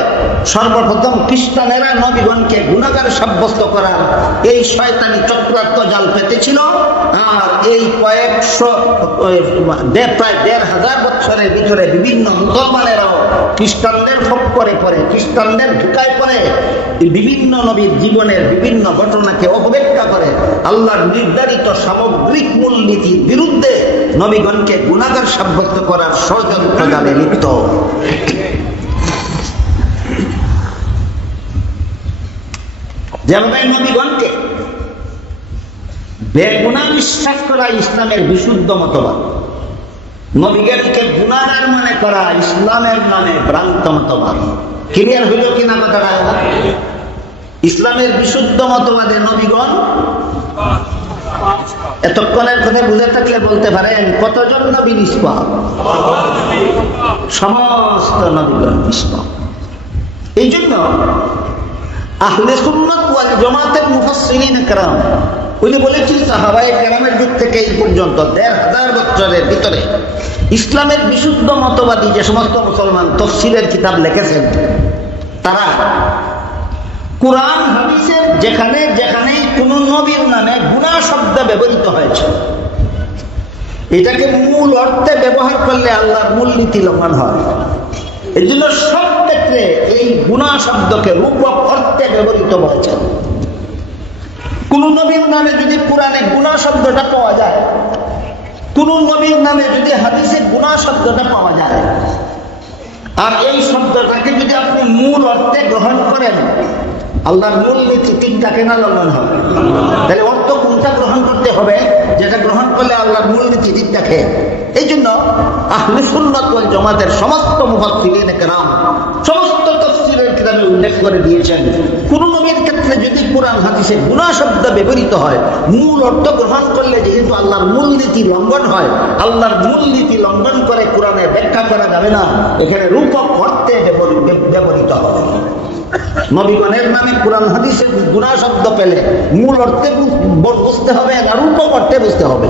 সর্বপ্রথম খ্রিস্টানেরা নবীগণকে গুনাহগার সাব্যস্ত করার এই শয়তানি চক্রান্ত জাল পেতেছিল। আর এই কয়েকশো প্রায় ১,৫০০ বছরের ভিতরে বিভিন্ন মুসলমানেরাও খ্রিস্টানদের ফক্করে পড়ে, খ্রিস্টানদের ঢুকায় পড়ে বিভিন্ন নবীর জীবনের বিভিন্ন ঘটনাকে অপব্যাখ্যা করে আল্লাহর নির্ধারিত সামগ্রিক মূলনীতির বিরুদ্ধে নবীগণকে গুনাহগার সাব্যস্ত করার ষড়যন্ত্র জালে লিপ্ত। যেভাবে নবীগণকে বেগুনাহ বিশ্বাস করা ইসলামের বিশুদ্ধ মতবাদ, নবীগণকে গুনাহগার মনে করা ইসলামের নামে ভ্রান্ত মতবাদ। ক্লিয়ার হইল কিনা কথাটা? ইসলামের বিশুদ্ধ মতবাদে নবীগণ এতক্ষণের কথা বুঝে থাকলে বলতে পারেন কতজন নবী নিষ্পাপ? সমস্ত নবীগণ নিষ্পাপ। এই জন্য আহলে সুন্নাত ওয়াল জামাতের মুফাসসিরিন کرام উনি বলেছেন সাহাবায়ে কেরামের যুগ থেকে এই পর্যন্ত ১,৫০০ বছরের ভিতরে ইসলামের বিশুদ্ধ মতবাদী যে সমস্ত মুসলমান তাফসীরের কিতাব লিখেছেন, তারা কুরআন হাদিসের যেখানে যেখানে কোন নবীর নামে গুনাহ শব্দ ব্যবহৃত হয়েছে, এটাকে মূল অর্থে ব্যবহার করলে আল্লাহর মূলনীতি লঙ্ঘন হয়। এই জন্য সব ক্ষেত্রে এই গুনাহ শব্দকে রূপক অর্থে ব্যবহৃত হয়েছে। কোন নবীর নামে যদি কোরআনে গুনাহ শব্দটা পাওয়া যায়, কোন নবীর নামে যদি হাদিসে গুনাহ শব্দটা পাওয়া যায়, আর এই শব্দটাকে যদি আপনি মূল অর্থে গ্রহণ করেন, আল্লাহর মূলনীতি ঠিক থাকে না লঙ্ঘন হবে? তাহলে অর্থ কোনটা গ্রহণ করতে হবে যেটা গ্রহণ করলে আল্লাহর মূলনীতি ঠিক থাকে? এই জন্য আহলে সুন্নাত ওয়াল জামাতের সমস্ত মুফাসসিরিন কেরাম সমস্ত তাফসীরের কিতাবে উল্লেখ করে দিয়েছেন, কোন নবীর ক্ষেত্রে যদি কোরআন হাদিসে গুনাহ শব্দ ব্যবহৃত হয়, মূল অর্থ গ্রহণ করলে যেহেতু আল্লাহর মূলনীতি লঙ্ঘন হয়, আল্লাহর মূলনীতি লঙ্ঘন করে কোরআনে ব্যাখ্যা করা যাবে না, এখানে রূপক অর্থে ব্যবহৃত হবে। নবীগণের নামে কোরআন হাদিসে গুনাহ শব্দ পেলে মূল অর্থে বুঝতে হবে না রূপক অর্থে বুঝতে হবে।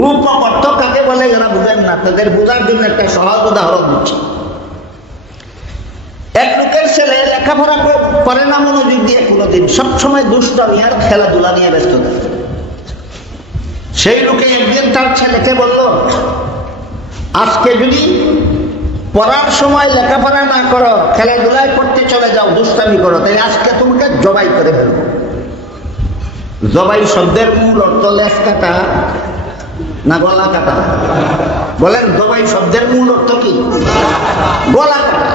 রূপক অর্থ কাকে বলে যারা বুঝেন না, তাদের বোঝার জন্য একটা সহজ উদাহরণ দিচ্ছি। এক লোকের ছেলে লেখাপড়া করে না মনোযোগ দিয়ে কোনোদিন, সবসময় দুষ্টামি আর খেলাধুলা নিয়ে ব্যস্ত থাকে। সেই লোকে একদিন তার ছেলেকে বলল, আজকে যদি পড়ার সময় লেখাপড়া না করো, খেলাধুলায় করতে চলে যাও, দুষ্টামি করো, তাই আজকে তোমাকে জবাই করে ফেলবো। জবাই শব্দের মূল অর্থ লেজ কাটা না গলা কাটা? বলেন, জবাই শব্দের মূল অর্থ কি? গলা কাটা।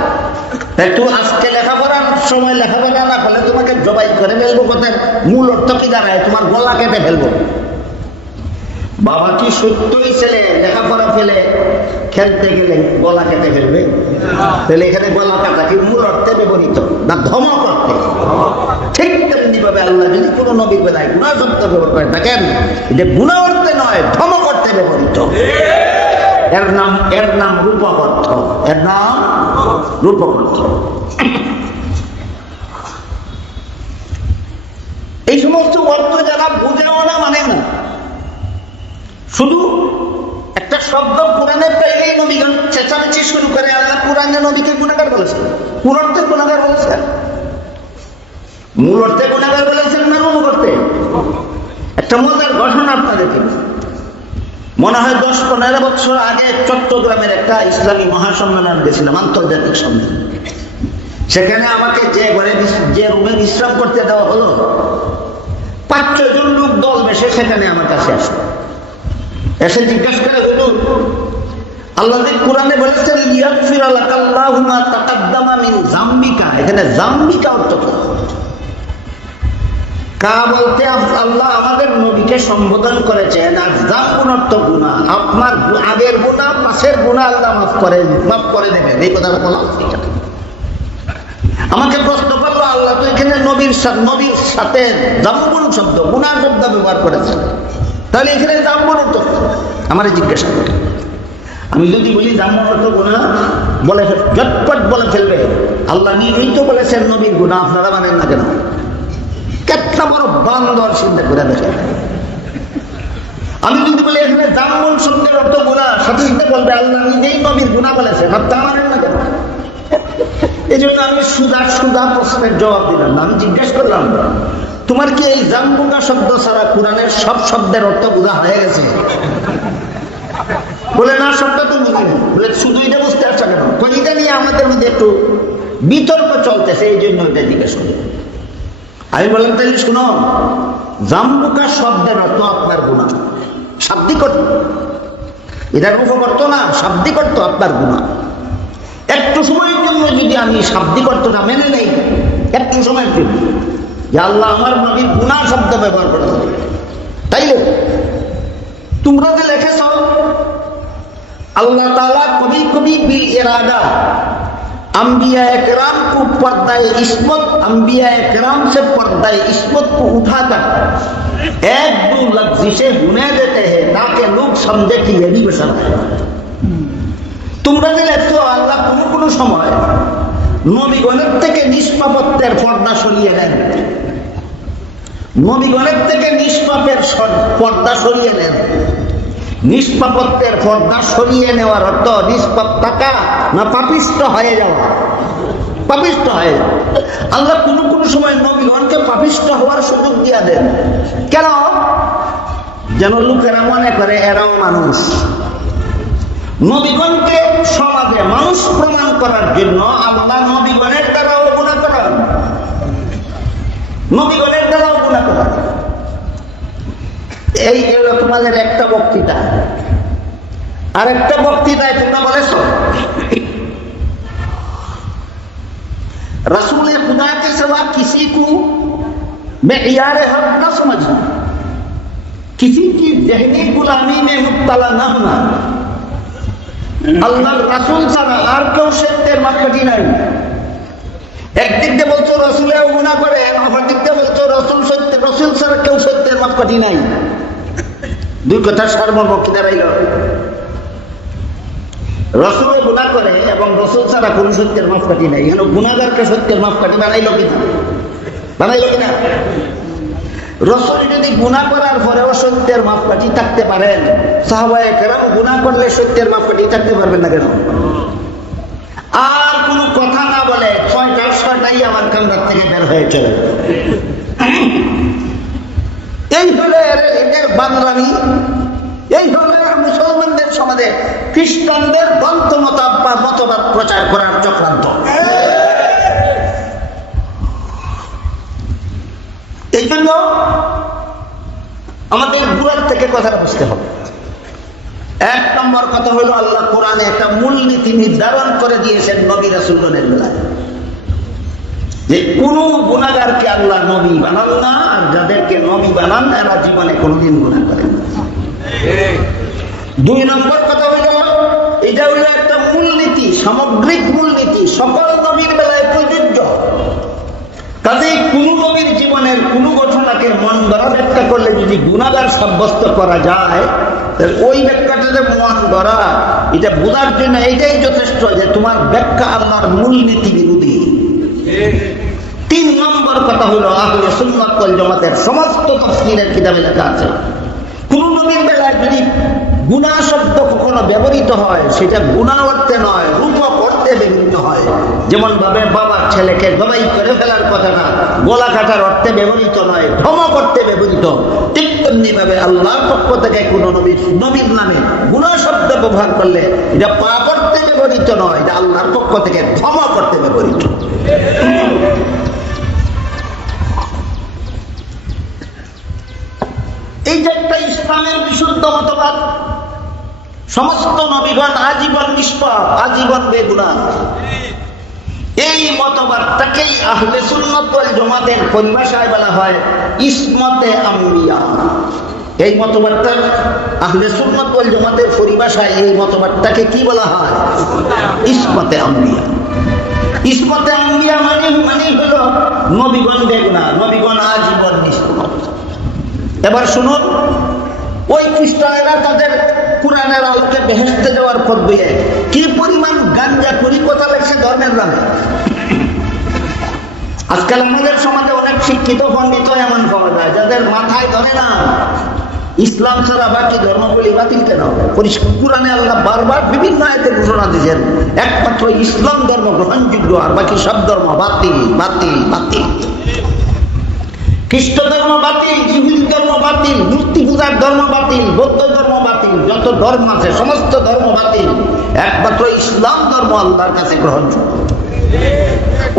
তাই তুই আজকে লেখাপড়ার সময় লেখাপড়া না করলে তোমাকে জবাই করে ফেলবো, কথার মূল অর্থ কি দাঁড়ায়? তোমার গলা কেটে ফেলবো। বাবা কি সত্যই ছেলে লেখাপড়া ফেলে খেলতে গেলে গলা কেটে ফেলবে? তাহলে এখানে গলা কাটা কি মূল অর্থে ব্যবহৃত না ধমক অর্থে? ঠিক তেমনি ভাবে আল্লাহ যদি কোনো নবীর বেলায় গুনাহ শব্দ ব্যবহার করে থাকেন, এটা গুনাহ অর্থে নয়, ধমক অর্থে ব্যবহৃত। এর নাম রূপক অর্থ, এর নাম রূপক অর্থ। এই সমস্ত অর্থ যারা বুঝেও না মানে না, শুধু একটা শব্দ কোরআনে পাইলেই নবীগণ চেঁচামেচি শুরু করে, আল্লাহ কোরআনে নবীকে গুনাহগার বলেছেন, কোন অর্থে গুনাহগার বলেছেন? মূল অর্থে গুনাহগার বলেছেন না রূপক অর্থে? একটা মজার ঘটনা আপনাদেরকে, মনে হয় 10-15 বছর আগে চট্টগ্রামের একটা ইসলামী মহাসম্মেলন গেছিলাম, আন্তর্জাতিক সম্মেলন। সেখানে আমাকে যে রুমে বিশ্রাম করতে দেওয়া হলো, 5-6 জন লোক দল বেশে সেখানে আমার কাছে আসলো। এসে জিজ্ঞাসা করে, হুজুর, আল্লাহ যে কোরআনে বলেছেন লিয়াগফিরা লাকাল্লাহু মা তাকাদ্দামা মিন যামবিকা, এখানে যামবিকা অর্থ কি? কা বলতে আল্লাহ আমাদের নবীকে সম্বোধন করেছেন, আর যামবুন অর্থ গুনাহ, আপনার আগের গুনাহ পাশের গুনাহ আল্লাহ মাফ করে দেবেন, এই কথা বলা। আমাকে প্রশ্ন করলো, আল্লাহ তো এখানে নবীর সাথে যামবুন শব্দ গুনাহ শব্দ ব্যবহার করেছেন, তাহলে এখানে যামবুন অর্থ আমার জিজ্ঞাসা করে। আমি যদি বলি যামবুন অর্থ গুনাহ, বলে ঝটপট বলে ফেলবে, আল্লাহ নিজেই তো বলেছেন নবীর গুনাহ, আপনারা মানেন না কেন? কেতটা বড় বান্দর চিন্তা করে দেখে। আমি যদি বলি এখানে যামবুন শব্দের অর্থ গুনাহ, সাথে সাথে বলবে আল্লাহ নিজেই নবীর গুনাহ বলেছেন, আপনারা মানেন না কেন? এই জন্য আমি সুদা প্রশ্নের জবাব দিলাম না, আমি জিজ্ঞেস করলাম, তোমার কি এই জামবুকা শব্দ ছাড়া কোরআনের সব শব্দের অর্থ বোঝা হয়ে গেছে? বলে না, শব্দ তো বুঝিনি। বলে শুধু এটা বুঝতে আসছে কেন? এটা নিয়ে আমাদের মধ্যে একটু বিতর্ক চলতেছে, এই জন্য এটা জিজ্ঞেস করি। আমি বললাম, তাহলে শুনো, জামবুকা শব্দের অর্থ আপনার গুনাহ, শাব্দিক অর্থ, এটার রূপক অর্থ না, শাব্দিক অর্থ আপনার গুনাহ। একটু সময়ের জন্য যদি আমি শাব্দিক অর্থটা মেনে নেই, একটু সময়ের জন্য, যে আল্লাহ আমার নবী গুনাহ শব্দ ব্যবহার করেছে, তাইলে তোমরা যে লিখেছ अल्लाह ताला कभी कभी बिल इरादा अंबिया किराम को पर्दाए इस्मत अंबिया किराम से पर्दाए इस्मत को उठाकर एक दो लफ्ज़ें होने देते हैं ताकि लोग समझे कि ये भी बशर है। তোমরা যে লেখছো আল্লাহ কোন সময় নবীগণের থেকে নিষ্পাপত্বের পর্দা সরিয়ে নেন, নবীগণের থেকে নিষ্পাপের পর্দা সরিয়ে নেন। নিষ্পাপত্বের পর্দা সরিয়ে নেওয়ার অর্থ নিষ্পাপ থাকা না পাপিষ্ট হয়ে যাওয়া? পাপিষ্ট হয়ে যাওয়া। আল্লাহ কোন সময় নবীগণকে পাপিষ্ট হওয়ার সুযোগ দিয়ে দেন, কেন? যেন লোকেরা মনে করে এরাও মানুষ। নবীগণকে সমাজে মানুষ প্রমাণ করার জন্য আল্লাহ নবীগণের দ্বারাও গুনাহ করান, নবীগণের দ্বারাও গুনাহ করান। এই হলো তোমাদের একটা বক্তৃতা। আর একটা বক্তৃতায় তোমরা বলেছ रसूल खुदा के सिवा किसी को मैं यार हक न समझूं। किसी की जहनी गुलामी में मुब्तला ना होना, আল্লাহর রাসূল ছাড়া আর কেউ সত্যের মাপকাঠি নাই। একদিক দিয়ে বলছো রাসূলেও গুনাহ করে, অপর দিক দিয়ে বলছো রাসূল ছাড়া কেউ সত্যের মাপকাঠি নাই। দুই কথা সারমর্ম কি দাঁড়াইল? রাসূলও গুনাহ করে এবং রাসূল ছাড়া কোন সত্যের মাপকাঠি নাই। এখানে গুনাহগারকে সত্যের মাপকাঠি বানাইলো কিনা? বানাইলো কিনা? রাসূল যদি গুনাহ করার পরেও সত্যের মাপকাঠি থাকতে পারেন, সাহাবায়ে কেরাম গুনাহ করলে সত্যের মাপকাঠি থাকতে পারবেন না কেন? আর কোনো কথা না বলে ছয়টাই আমার কামরার থেকে বের হয়ে চলে। এই হলে এদের বাংলামি, এই হলে মুসলমানদের সমাজে খ্রিস্টানদের গ্রন্থ মতবাদ প্রচার করার চক্রান্ত। এই জন্য আমাদের গুরার থেকে কথাটা বুঝতে হবে। এক নম্বর কথা হলো, আল্লাহ কোরআনে একটা মূলনীতি নির্ধারণ করে দিয়েছেন নবী রাসূলগণের বেলায়, যে কোন গুনাহগারকে আল্লাহ নবী বানান না, আর যাদেরকে নবী বানান এরা জীবনে কোনোদিন গুনাহ করেন না। দুই নম্বর কথা হলো, এটা হলো একটা মূলনীতি, সামগ্রিক মূলনীতি, সকল নবীর বেলায় প্রযোজ্য। কাজেই কোন নবীর জীবনের কোন ঘটনাকে মন গড়া ব্যাখ্যা করলে যদি গুনাহগার সাব্যস্ত করা যায়, ওই ব্যাখ্যাটা যে মন গড়া, এটা বোঝার জন্য এইটাই যথেষ্ট যে তোমার ব্যাখ্যা আল্লাহর মূলনীতি বিরোধী। তিন নম্বর কথা হলো, আহলে সুন্নাত ওয়াল জামাতের সমস্ত তাফসীরের কিতাবে লেখা আছে, কোন নবীর বেলায় যদি গুনাহ শব্দ কখনো ব্যবহৃত হয়, সেটা গুনাহ অর্থে নয়, রূপক অর্থে ব্যবহৃত হয়। যেমন ভাবে বাবার ছেলেকে জবাই করে ফেলার কথাটা গলা কাটার অর্থে ব্যবহৃত নয়, ধমক অর্থে ব্যবহৃত। ঠিক তেমনি ভাবে আল্লাহর পক্ষ থেকে কোন নবীর নামে গুনাহ শব্দ ব্যবহার করলে এটা পাপ অর্থে ব্যবহৃত নয়, এটা আল্লাহর পক্ষ থেকে ধমক অর্থে ব্যবহৃত। এই যে একটা ইসলামের বিশুদ্ধ মতবাদ, সমস্ত নবীগণ আজীবন নিষ্পাপ, আজীবন বেগুনাহ, এই মতবাদটাকেই আহলে সুন্নাত ওয়াল জামাতের পরিভাষায় বলা হয় ইসমতে আম্বিয়া। এই মতবাদটা আহলে সুন্নাত ওয়াল জামাতের পরিভাষায় এই মতবাদটাকে কি বলা হয়? ইসমতে আম্বিয়া। ইসমতে আম্বিয়া মানে হলো নবীগণ বেগুনাহ, নবীগণ আজীবন নিষ্পাপ। এবার শুনুন, ওই খ্রিস্টানেরা তাদের কোরআনের আলোকে বেহেশতে যাওয়ার পথ দিয়ে কি পরিমাণ গাঞ্জা করি কথা লেখছে ধর্মের নামে। আজকাল আমাদের সমাজে অনেক শিক্ষিত পণ্ডিত এমন পাওয়া যায় যাদের মাথায় ধরে না ইসলাম ছাড়া বাকি ধর্মগুলি বাতিল কেন। কোরআনে আল্লাহ বারবার বিভিন্ন আয়াতে ঘোষণা দিয়েছেন একমাত্র ইসলাম ধর্ম গ্রহণযোগ্য, আর বাকি সব ধর্ম বাতিল বাতিল বাতিল। খ্রিস্ট ধর্ম বাতিল, ইহুদি ধর্ম বাতিল, মূর্তি পূজার ধর্ম বাতিল, বৌদ্ধ ধর্ম বাতিল, যত ধর্ম আছে সমস্ত ধর্ম বাতিল, একমাত্র ইসলাম ধর্ম আল্লাহর কাছে গ্রহণযোগ্য।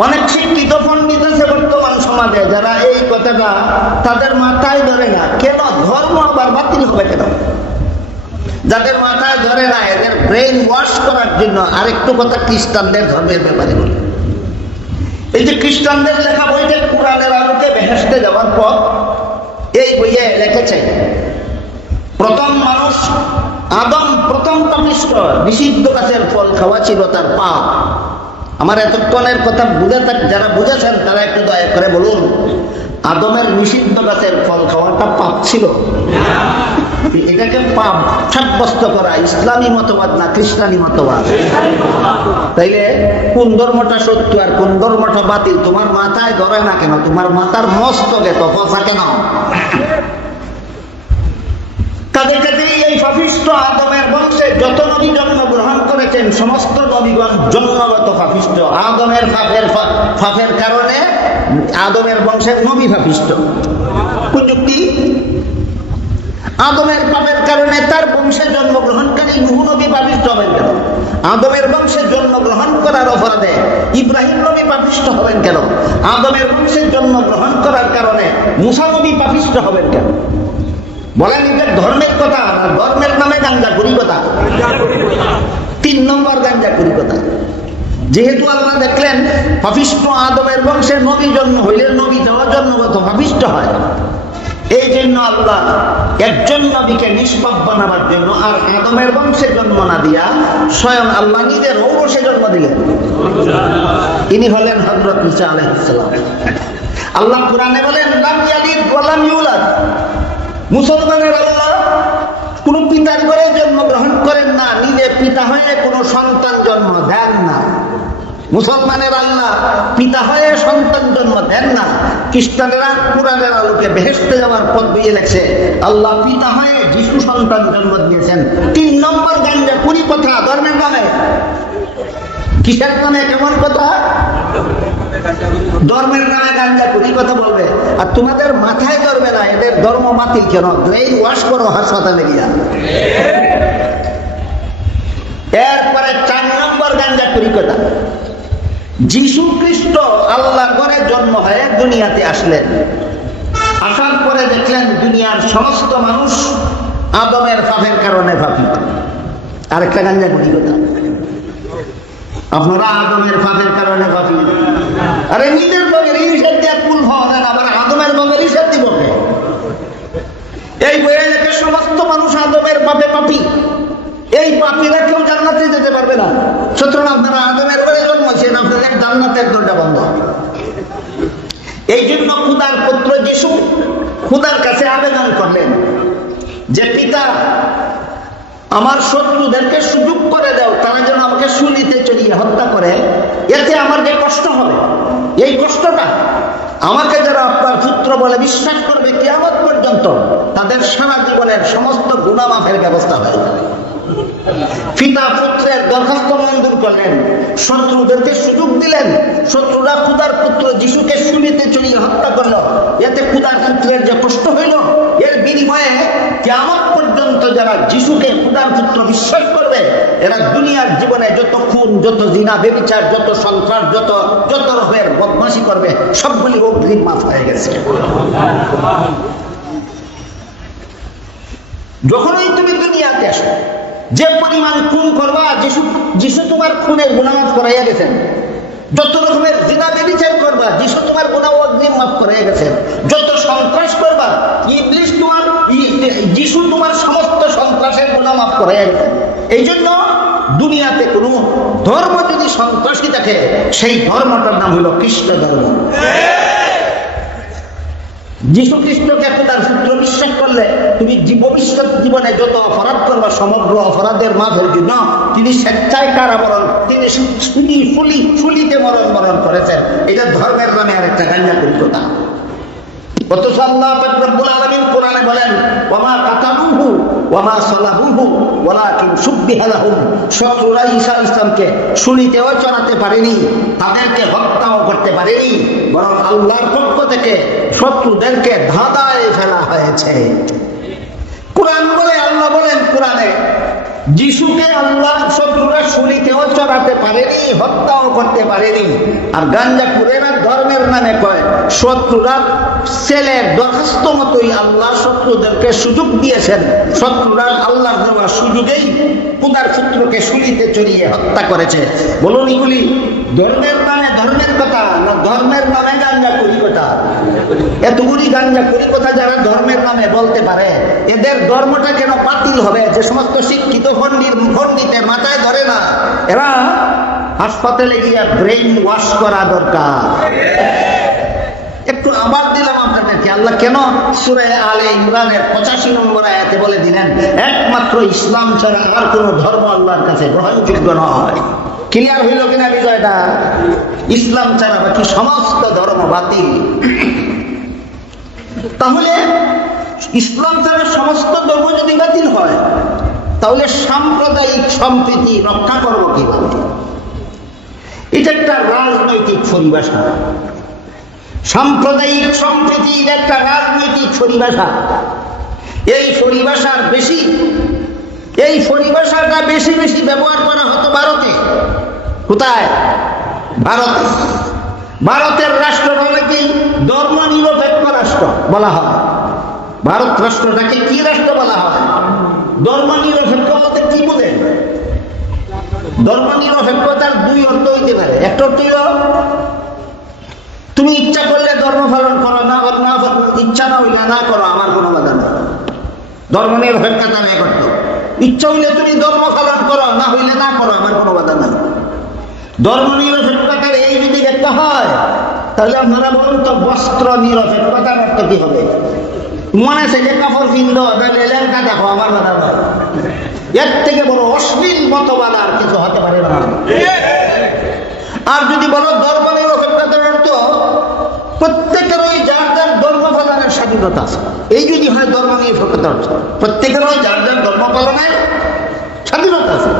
অনেক শিক্ষিত পণ্ডিত আছে বর্তমান সমাজে যারা এই কথাটা তাদের মাথায় ধরে না। কেন ধর্ম আবার বাতিল হবে কেন? যাদের মাথায় ধরে না এদের ব্রেন ওয়াশ করার জন্য আরেকটু কথা খ্রিস্টানদের ধর্মের ব্যাপারে বলি। এই যে খ্রিস্টানদের লেখা বইতে কোরআনের আলোকে বেহেশতে যাওয়ার পর এই বইয়ে লিখেছে প্রথম মানুষ আদম প্রথম পাপিষ্ঠ, নিষিদ্ধ গাছের ফল খাওয়া ছিল তার পাপ। আমার এতক্ষণের কথা যারা বুঝেছেন তারা একটু দয়া করে বলুন, আদমের নিষিদ্ধ গাছের ফল খাওয়াটা পাপ ছিল? এটাকে পাপ সাব্যস্ত করা ইসলামী মতবাদ না খ্রিস্টানি মতবাদ? তাইলে কোন ধর্মটা সত্য আর কোন ধর্মটা বাতিল তোমার মাথায় ধরে না কেন? তোমার মাথার মস্তকে তো ফসা কেন? কাজে কাজেই এই পাপিষ্ঠ আদমের বংশে যত নবী জন্মগ্রহণ করেছেন সমস্ত নবীগণ জন্মগত পাপিষ্ঠ। আদমের পাপের কারণে আদমের বংশের নবী পাপিষ্ঠ। কোন যুক্তি? আদমের পাপের কারণে তার বংশে জন্মগ্রহণকারী নূহ নবী পাপিষ্ঠ হবেন কেন? আদমের বংশে জন্মগ্রহণ করার অপরাধে ইব্রাহিম নবী পাপিষ্ঠ হবেন কেন? আদমের বংশে জন্মগ্রহণ করার কারণে মুসা নবী পাপিষ্ঠ হবেন কেন? বলেন, এটা ধর্মের কথা না ধর্মের নামে গাঞ্জাখুরি কথা? 3 নম্বর গাঞ্জাখুরি কথা। যেহেতু আল্লাহ দেখলেন পাপিষ্ঠ আদমের বংশে নবী জন্ম হইলে নবী দেওয়া জন্মগত পাপিষ্ঠ হয়, এই জন্য আল্লাহ একজন নবীকে নিষ্পাপ বানাবার জন্য আর আদমের বংশে জন্ম না দিয়া স্বয়ং আল্লাহ নিজের ঔরসে জন্ম দিলেন। ইনি হলেন হযরত ঈসা আলাইহিস সালাম। আল্লাহ কোরআনে বলেন লাম ইয়ালিদ ওয়া লাম ইউলাদ। মুসলমানের আল্লাহ কোন পিতার ঘরে জন্মগ্রহণ করেন না, নিজে পিতা হয়ে কোনো সন্তান জন্ম দেন না। মুসলমানের আল্লাহ পিতা হয়ে সন্তান জন্ম দেন না। খ্রিস্টানেরা কোরআনের আলোকে বেহেশতে যাওয়ার পথ দিয়ে লেখছে আল্লাহ পিতা হয়ে যিশু সন্তান জন্ম দিয়েছেন। 3 নম্বর গাঞ্জা কুড়ি কথা ধর্মের নামে। কিসের নামে? কেমন কথা? ধর্মের নামে গাঞ্জা কুড়ি কথা বলবে, আর তোমাদের মাথায় ধরবে না এদের ধর্ম বাতিল কেন, এই ওয়াশ করো হাসপাতালে গিয়া। এরপরে 4 নম্বর গাঞ্জা কুড়ি কথা, যিশু খ্রিস্ট আল্লাহর ঘরে জন্ম হয়ে দুনিয়াতে আসলেন। আসার পরে দেখলেন দুনিয়ার সমস্ত মানুষ আদমের পাপের কারণে পাপী। আরেকটা গাঞ্জা কুড়ি কথা, আপনারা আদমের পাপের কারণে পাপী। আরে নিজের বগের হিসাব দিয়ে কুল হন, আবার আদমের বগের হিসাব দিব। এই বইয়ে লেখে সমস্ত মানুষ আদমের পাপে পাপী। এই পাপীরা কেউ জান্নাতে যেতে পারবে না। সুতরাং আপনারা আদমের ঘরে জন্মেছেন, আপনাদের জান্নাতের দরজা বন্ধ। এই জন্য খোদার পুত্র যিশু খোদার কাছে আবেদন করলেন যে পিতা, আমার শত্রুদেরকে সুযোগ করে দাও, তারা যেন আমাকে শুলিতে চড়িয়ে হত্যা করে। এতে আমার যে কষ্ট হবে, এই কষ্টটা আমাকে যারা আপনার পুত্র বলে বিশ্বাস করবে কিয়ামত পর্যন্ত, তাদের সারা জীবনের সমস্ত গুনাহ মাফের ব্যবস্থা হয়ে যাবে। পিতা পুত্রের দরখাস্ত মঞ্জুর করলেন, শত্রুদেরকে সুযোগ দিলেন। শত্রুরা খোদার পুত্র যিশুকে শুলিতে চড়িয়ে হত্যা করলো। এতে খোদার পুত্রের যে কষ্ট হইল, এর বিনিময়ে কিয়ামত পর্যন্ত যারা যিশুকে খোদার পুত্র বিশ্বাস করবে, এরা দুনিয়ার জীবনে যত খুন, যত জিনা, ব্যভিচার, যত সন্ত্রাস, যত রকমের বদমাশি করবে, সবগুলি অগ্রিম মাফ হয়ে গেছে। যখনই তুমি দুনিয়াতে আসো, যে পরিমাণ খুন করবা, যিশু তোমার খুনের গুনাহ মাফ করাইয়া গেছেন। যত রকমের জিনা ব্যভিচার করবা, যিশু তোমার গুনাহ অগ্রিম মাফ করাইয়া গেছেন। যত সন্ত্রাস করবা, যিশু তোমার সমস্ত সন্ত্রাসের গুনাহ মাফ করাইয়া গেছেন। এই জন্য দুনিয়াতে কোনো ধর্ম যদি সন্ত্রাসী থাকে, সেই ধর্মটার নাম হলো খ্রিস্ট ধর্ম। যিশু খ্রিস্টকে খোদার পুত্র বিশ্বাস করলে তুমি ভবিষ্যৎ জীবনে যত অপরাধ করবা, সমগ্র অপরাধের মাফের জন্য তিনি স্বেচ্ছায় কারাবরণ, তিনি শুলিতে মরণ করেছেন। এটা ধর্মের নামে আরেকটা গাঞ্জা কুড়ি কথা। অথচ আল্লাহ পাক রব্বুল আলামিন কোরআনে বলেন ওয়ামা কাতালুহু ওয়ামা সালাবুহু ওয়ালাকিন শুব্বিহা লাহুম। শত্রুরা ঈসা ইসলামকে শুলিতেও চড়াতে পারেনি, তাদেরকে হত্যাও করতে পারেনি, বরং আল্লাহর পক্ষ থেকে শত্রুদেরকে ধাঁধায় ফেলা হয়েছে। কোরআন বলে, আল্লাহ বলেন কোরআনে, যিশুকে আল্লাহ শত্রুরা শুলিতেও চড়াতে পারেনি, হত্যাও করতে পারেনি। আর গাঞ্জা কুরেরা ধর্মের নামে কয় শত্রুরা ছেলের দরখাস্ত মতোই আল্লাহ শত্রুদেরকে সুযোগ দিয়েছেন। শত্রুরা আল্লাহর দেওয়া সুযোগেই খোদার পুত্রকে শুলিতে চড়িয়ে হত্যা করেছে। বলুন, এগুলি ধর্মের নামে ধর্মের কথা না ধর্মের নামে গাঞ্জা কুরি কথা? এতগুলি গাঞ্জা কুরি কথা যারা ধর্মের নামে বলতে পারে, এদের ধর্মটা কেন বাতিল হবে? যে সমস্ত শিক্ষিত পণ্ডিতের মাথায় ধরে না, এরা হাসপাতালে গিয়ে ব্রেইন ওয়াশ করা দরকার। একটু আবার দিলাম আপনাদেরকে, আল্লাহ কেন সূরা আলে ইমরানের 85 নম্বর আয়াতে বলে দিলেন একমাত্র ইসলাম ছাড়া আর কোন ধর্ম আল্লাহর কাছে গ্রহণযোগ্য নয়। ক্লিয়ার হইল কিনা বিষয়টা? ইসলাম ছাড়া বাকি সমস্ত ধর্ম বাতিল। তাহলে ইসলাম ছাড়া সমস্ত ধর্ম যদি বাতিল হয়, তাহলে সাম্প্রদায়িক সম্প্রীতি রক্ষা করবো কিভাবে? এটা একটা রাজনৈতিক পরিভাষা। সাম্প্রদায়িক সম্প্রীতির একটা রাজনৈতিক পরিভাষা। এই পরিভাষাটা বেশি বেশি ব্যবহার করা হতো ভারতে। কোথায়? ভারতে। ভারতের রাষ্ট্র হলে কি ধর্ম নিরপেক্ষ রাষ্ট্র বলা হয়। ভারত রাষ্ট্রটাকে কি রাষ্ট্র বলা হয়? ধর্ম নিরপেক্ষ বলতে কি বোঝেন? ধর্ম নিরপেক্ষতার দুই অর্থ হইতে পারে। একটা অর্থ হইল তুমি ইচ্ছা করলে ধর্ম পালন করো, না ইচ্ছা না হইলে না করো, আমার কোনো বাধা নেই। ধর্ম নিরপেক্ষতা আদায় করতো। ইচ্ছা হইলে তুমি ধর্ম পালন করো, না হইলে না করো, আমার কোনো বাধা নাই। ধর্ম নিরপেক্ষতার এই যদি একটা হয়, তাহলে আপনারা বলুন তো বস্ত্র নিরপেক্ষতার অর্থ কি হবে? মনে আছে যে কাপড় কিনলো, তাহলে লেখা দেখো, আমার বাধা নয়। এর থেকে বড় অশ্লীল মতবাদ আর কিছু হতে পারে না। আর যদি বলো ধর্ম নিরপেক্ষতার অর্থ প্রত্যেকেরই যার যার ধর্ম পালনের স্বাধীনতা আছে, এই যদি হয় ধর্ম নিরপেক্ষতার অর্থ, প্রত্যেকেরই যার যার ধর্ম পালনের স্বাধীনতা আছে।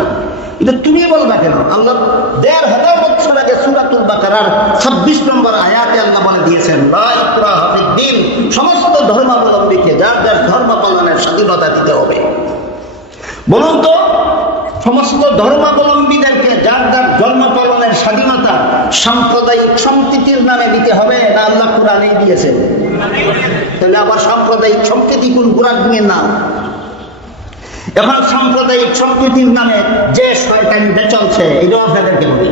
এটা তুমি বলবা কেন? আল্লাহ ১,৫০০ বছর আগে সূরাতুল বাকারার ২৬ নম্বর আয়াতে আল্লাহ বলে দিয়েছেন, লা ইকরাহা ফিদ্দীন, সমস্ত ধর্মাবলম্বীকে যার যার ধর্ম পালনের স্বাধীনতা দিতে হবে। বলুন তো, সমস্ত ধর্মাবলম্বীদেরকে যার যার ধর্ম পালনের স্বাধীনতা সাম্প্রদায়িক সম্প্রীতির নামে দিতে হবে না আল্লাহ কোরআনেই দিয়েছেন? তাহলে আবার সাম্প্রদায়িক সম্প্রীতি কোন কোরআন নিয়ে না? এখন সাম্প্রদায়িক সম্প্রীতির নামে যে শয়তানিটা চলছে, এটাও আপনাদেরকে বলি,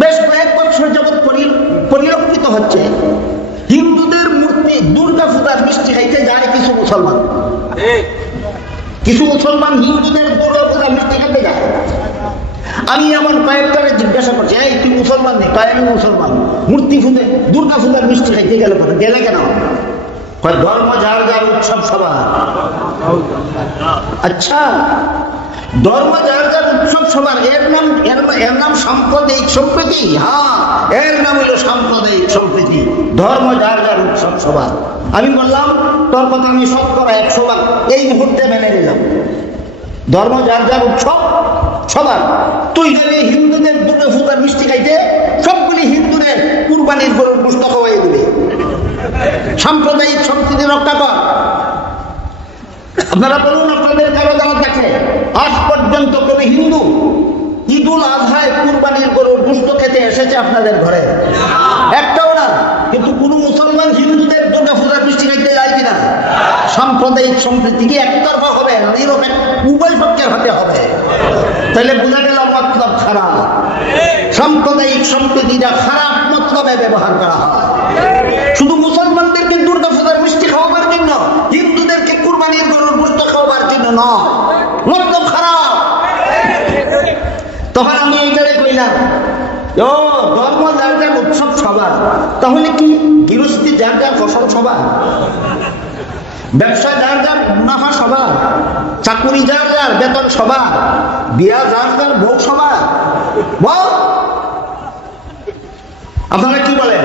বেশ কয়েক বছর যাবৎ পরিলক্ষিত হচ্ছে। হিন্দুদের মূর্তি দুর্গা পূজার মিষ্টি খাইতে যায় কিছু মুসলমান, কিছু মুসলমান হিন্দুদের দুর্গা পূজার মিষ্টি খাইতে যায়। আমি এমন কয়েকটারে জিজ্ঞাসা করছি, এই তুই মুসলমান নেই? তাই আমি মুসলমান। মূর্তি পুজো দুর্গা পূজার মিষ্টি খাইতে গেলে গেলে কেন? ধর্ম যার যার উৎসব সভা। আচ্ছা, ধর্ম যার যার উৎসব সবার এর নাম সাম্প্রদায়িক সম্প্রীতি? হ্যাঁ, এর নাম হলো সাম্প্রদায়িক সম্প্রীতি। ধর্ম যার যার উৎসব সবার। আমি বললাম তোর কথা আমি 100% এই মুহূর্তে মেনে নিলাম। ধর্ম যার যার উৎসব সবার। তুই যদি হিন্দুদের দুর্গা পূজার মিষ্টি খাইতে, সবগুলি হিন্দুদের কুরবানির গরুর গোশত খাওয়াই দিবে। সাম্প্রদায়িক সম্প্রীতি রক্ষা কর। আপনারা বলুন, আপনাদের কারো জানা থাকে আজ পর্যন্ত কোন হিন্দু ঈদুল আজহায় কুরবানির গরুর গোশত খেতে এসেছে আপনাদের ঘরে? একটাও না। কিন্তু কোন মুসলমান হিন্দুদের দুর্গা পূজার মিষ্টি খাইতে যায় কিনা? সাম্প্রদায়িক সম্প্রীতি কি একতরফা হবে? উভয় পক্ষের হাতে হবে। তাহলে বোঝা গেল মতলব খারাপ। সাম্প্রদায়িক সম্প্রীতিটা খারাপ মতলবে ব্যবহার করা হয়। শুধু মুসলমানদেরকে দুর্গা পূজার মিষ্টি খাওয়াবার জন্য, হিন্দুদেরকে কুরবানির গরুর গোশত খাওয়াবার জন্য নয়, মতলব খারাপ। তখন আমি এইটারে কইলাম, ও ধর্ম যার যার উৎসব সভা, তাহলে কি গৃহস্থী যার যার ফসল সভা, ব্যবসা যার যার মুনাফা সভা, চাকুরি যার যার বেতন সভা, বিয়া যার যার ভোগ সভা? বল, আপনারা কি বলেন?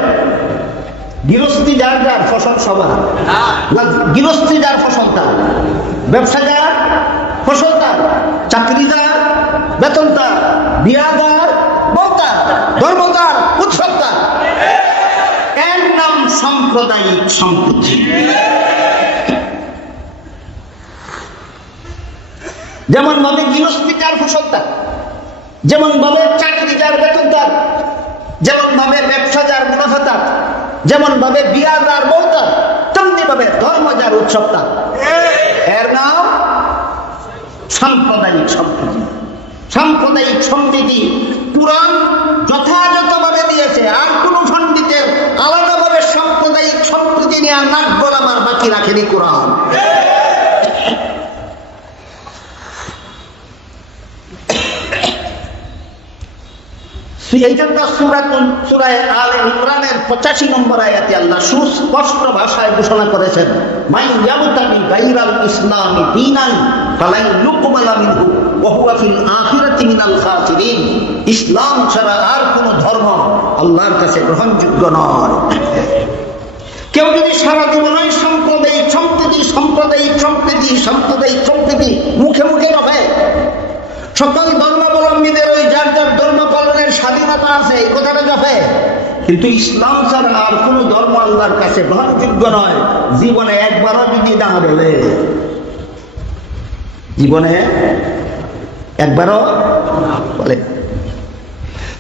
গৃহস্থী যার যার ফসল সভা, গৃহস্থী যার ফসল তার, ব্যবসা যার ফসল তার, চাকরি যার বেতন তার, বিয়া যার বউ তার, ধর্ম তার, উৎসব তার। এর নাম সাম্প্রদায়িক সম্প্রীতি। যেমন ভাবে গৃহস্থী যার ফসল তার, যেমন ভাবে চাকরি যার বেতন তার, যেমন ভাবে ব্যবসা যার মুনাফা তার, যেমন ভাবে বিয়া যার বউ তার, তেমনি ভাবে ধর্ম যার উৎসব তার। এর নাম সাম্প্রদায়িক সম্প্রীতি। সাম্প্রদায়িক সম্প্রীতি পুরাণ যথাযথভাবে দিয়েছে। আর কোন পণ্ডিতের আলাদাভাবে সাম্প্রদায়িক সম্প্রীতি নিয়ে নাক গলাবার বাকি রাখেনি কোরআন। এই জন্য সূরা আলে ইমরানের 85 নম্বর আয়াতে আল্লাহ সুস্পষ্ট ভাষায় ঘোষণা করেছেন, মান ইয়াবতাগি গায়রাল ইসলামি দীনান ফালান ইউকবালা মিনহু ওয়া হুয়া ফিল আখিরাতি মিনাল খাসিরিন। ইসলাম ছাড়া আর কোন ধর্ম আল্লাহর কাছে গ্রহণযোগ্য নয়। কেউ যদি সারা জীবনই সাম্প্রদায়িক সম্প্রীতি সাম্প্রদায়িক সম্প্রীতি সাম্প্রদায়িক সম্প্রীতি মুখে মুখে রবে, সকল ধর্মাবলম্বীদের ওই যার যার ধর্ম পালনের স্বাধীনতা আছে এই কথাটা জপে, কিন্তু ইসলাম ছাড়া আর কোন ধর্ম আল্লাহর কাছে গ্রহণযোগ্য নয়, জীবনে একবারও যদি না বলে, জীবনে একবারও বলে।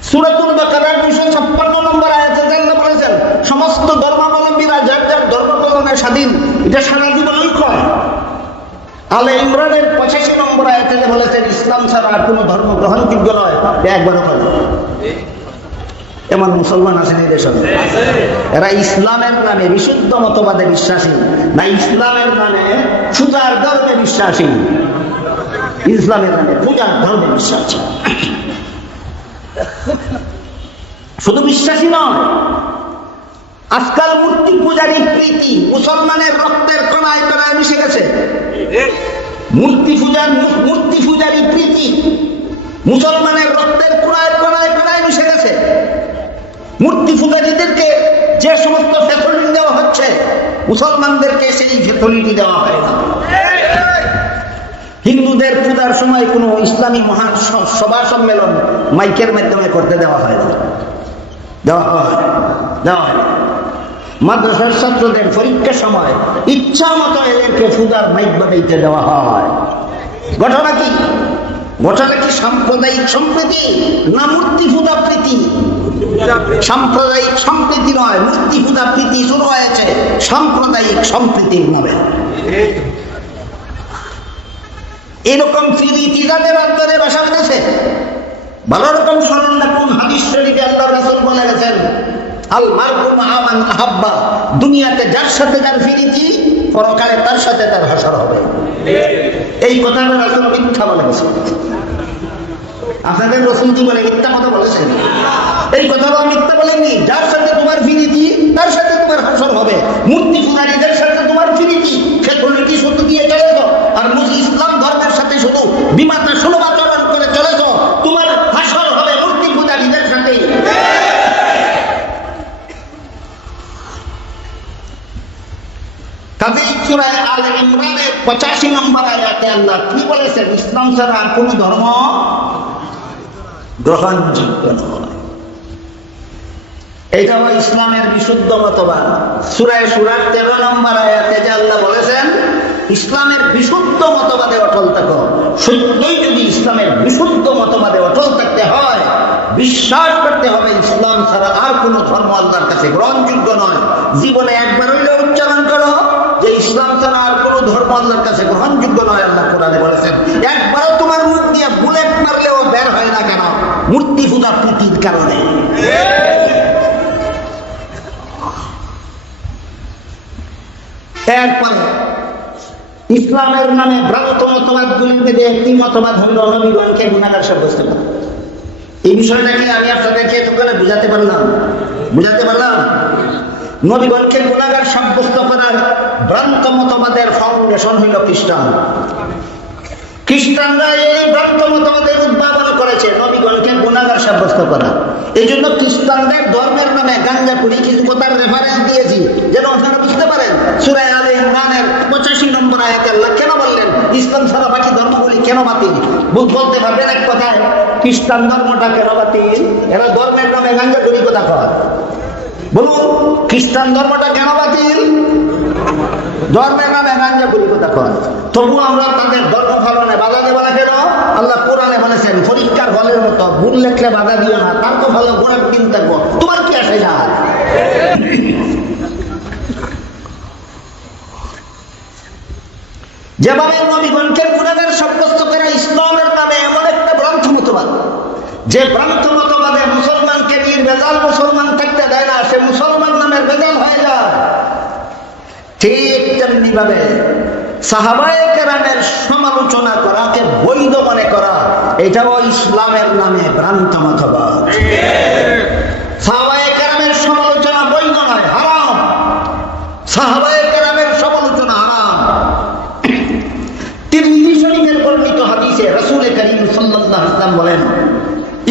সূরাতুল বাকারার 256 নম্বর আয়াতে আল্লাহ বলেছেন, সমস্ত ধর্মাবলম্বীরা যার যার ধর্ম পালনের স্বাধীন। এটা সারা জীবনই কয়। আলে ইমরানের 85 নম্বর আয়াতে বলেছেন, ইসলাম ছাড়া আর কোন ধর্ম গ্রহণযোগ্য নয়, একবারও কয়। এমন মুসলমান আছেন এই দেশে? এরা ইসলামের নামে বিশুদ্ধ মতবাদে বিশ্বাসী না ইসলামের নামে পূজার ধর্মে বিশ্বাসী? ইসলামের নামে পূজার ধর্মে বিশ্বাসী। শুধু বিশ্বাসী নয়, আজকাল মূর্তি পূজারই প্রীতি মুসলমানের রক্তের কণায় কণায় মিশে গেছে। মূর্তি পূজারই প্রীতি মুসলমানের রক্তের কণায় কণায় কণায় মিশে গেছে। মূর্তি পূজারীদেরকে যে সমস্ত ফ্যাসিলিটি দেওয়া হচ্ছে, মুসলমানদেরকে সেই ফ্যাসিলিটি দেওয়া হয় না। হিন্দুদের পূজার সময় কোনো ইসলামী মহান সভা সম্মেলন মাইকের মাধ্যমে করতে দেওয়া হয় না, দেওয়া হয়। মাদ্রাসার ছাত্রদের পরীক্ষার সময় ইচ্ছা মতো এদেরকে পূজার মাইক বানাইতে দেওয়া হয়। ঘটনা কি? সাম্প্রদায়িক সম্প্রীতি না মূর্তি পূজা প্রীতি? সাম্প্রদায়িক সম্প্রীতি নয়, মূর্তি পূজা প্রীতি শুরু হয়েছে সাম্প্রদায়িক সম্প্রীতির নামে। এরকম প্রীতি যাদের অন্তরে বাসা বেঁধেছে, ভালো রকম স্মরণ রাখুন, হাদিস শরীফে আল্লাহ রাসূল বলে গেছেন, আল মারউ মা মান আহাব্বা, দুনিয়াতে যার সাথে যার প্রীতি, পরকালে তার সাথে তার হাসর হবে। এই কথাটা রাসূল মিথ্যা বলে গেছেন। আপনাদের রাসূল কি বলে? মিথ্যা কথা বলেছেন? এই কথাটা মিথ্যা বলেননি। যার সাথে তোমার প্রীতি তার সাথে তোমার হাসর হবে। মূর্তি পূজারীদের সাথে তোমার প্রীতি, সেগুলি শুধু দিয়ে চলেছ, আর ইসলাম ধর্মের সাথে শুধু বিমাতা সুলভ আচরণ করে চলেছ, তোমার হাসর হবে মূর্তি পূজারীদের সাথেই। কাজেই সূরা আলে ইমরানের 85 নম্বর আয়াতে আল্লাহ কি বলেছেন? ইসলাম ছাড়া আর কোন ধর্ম গ্রহণযোগ্য নয়। এটা হলো ইসলামের বিশুদ্ধ মতবাদ। সূরা শুরার 13 নম্বর আয়াতে যে আল্লাহ বলেছেন, ইসলামের বিশুদ্ধ মতবাদে অটল থাকো। সত্যই যদি ইসলামের বিশুদ্ধ মতবাদে অটল থাকতে হয়, বিশ্বাস করতে হবে ইসলাম ছাড়া আর কোন ধর্ম আল্লাহর কাছে গ্রহণযোগ্য নয়। জীবনে একবার হইলেও উচ্চারণ করো যে ইসলাম ছাড়া আর কোন ধর্ম আল্লাহর কাছে গ্রহণযোগ্য নয়। আল্লাহ কোরআনে বলেছেন, একবারও তোমার মুখ দিয়ে বুলেট মারলেও বের হয় না কেন? মূর্তি পূজা প্রীতির কারণে। এরপরে ইসলামের নামে ভ্রান্ত মতবাদ গুলির মধ্যে একটি মতবাদ হল নবীগণকে গুনাহগার সাব্যস্ত করা। এই বিষয়টাকে আমি আপনাদেরকে এতক্ষণে বুঝাতে পারলাম। নবীগণকে গুনাহগার সাব্যস্ত করার ভ্রান্ত মতবাদের ফাউন্ডেশন হইল খ্রিস্টান। খ্রিস্টানরা এই ভ্রান্ত মতবাদের উদ্ভাবন করেছে নবীগণকে গুনাহগার সাব্যস্ত করা। এই জন্য খ্রিস্টানদের ধর্মের নামে গাঞ্জা পুরি কিছু কথার রেফারেন্স দিয়েছি, যেন আপনারা বুঝতে পারেন। সূরা আলে ইমরানের 85 নম্বর আয়াতে আল্লাহ কেন বললেন ইসলাম ছাড়া বাকি ধর্মগুলি কেন বাতিল? বলতে পারবেন এক কথায়, খ্রিস্টান ধর্মটা কেন বাতিল? এরা ধর্মের নামে গাঞ্জা পুরি কথা কয়। বলুন, খ্রিস্টান ধর্মটা কেন বাতিল? ধর্মের নামে গাঞ্জা পুরি কথা কয়। তবু আমরা তাদের ধর্ম পালনে বাধা দেব না কেন? আল্লাহ কোরআনে বলেছেন, পরীক্ষার ফলের মতো ভুল লেখলে বাধা দিও না, তার তো ভালো গোড়ার দিন থাকবো, তোমার কি আসে যায়? যেভাবে নবীগণকে গুনাহগার সাব্যস্ত করা ইসলামের নামে এমন একটা ভ্রান্ত মতবাদ, যে ভ্রান্ত মতবাদে মুসলমানকে নির্ভেজাল মুসলমান থাকতে দেয় না, সে মুসলমান নামের ভেজাল হয়ে যায়। ঠিক তেমনি ভাবে সাহাবায়ে কেরামের সমালোচনা করাকে বৈধ মনে করা, এটাও ইসলামের নামে ভ্রান্ত মতবাদ। সাহাবায়ে কেরামের সমালোচনা বৈধ নয়, হারাম। সাহাবায়ে কেরামের সমালোচনা হারাম। তিরমিজি শরীফের বর্ণিত হাদিসে রাসূল করিম সাল্লাল্লাহু আলাইহি ওয়াসাল্লাম বলেন,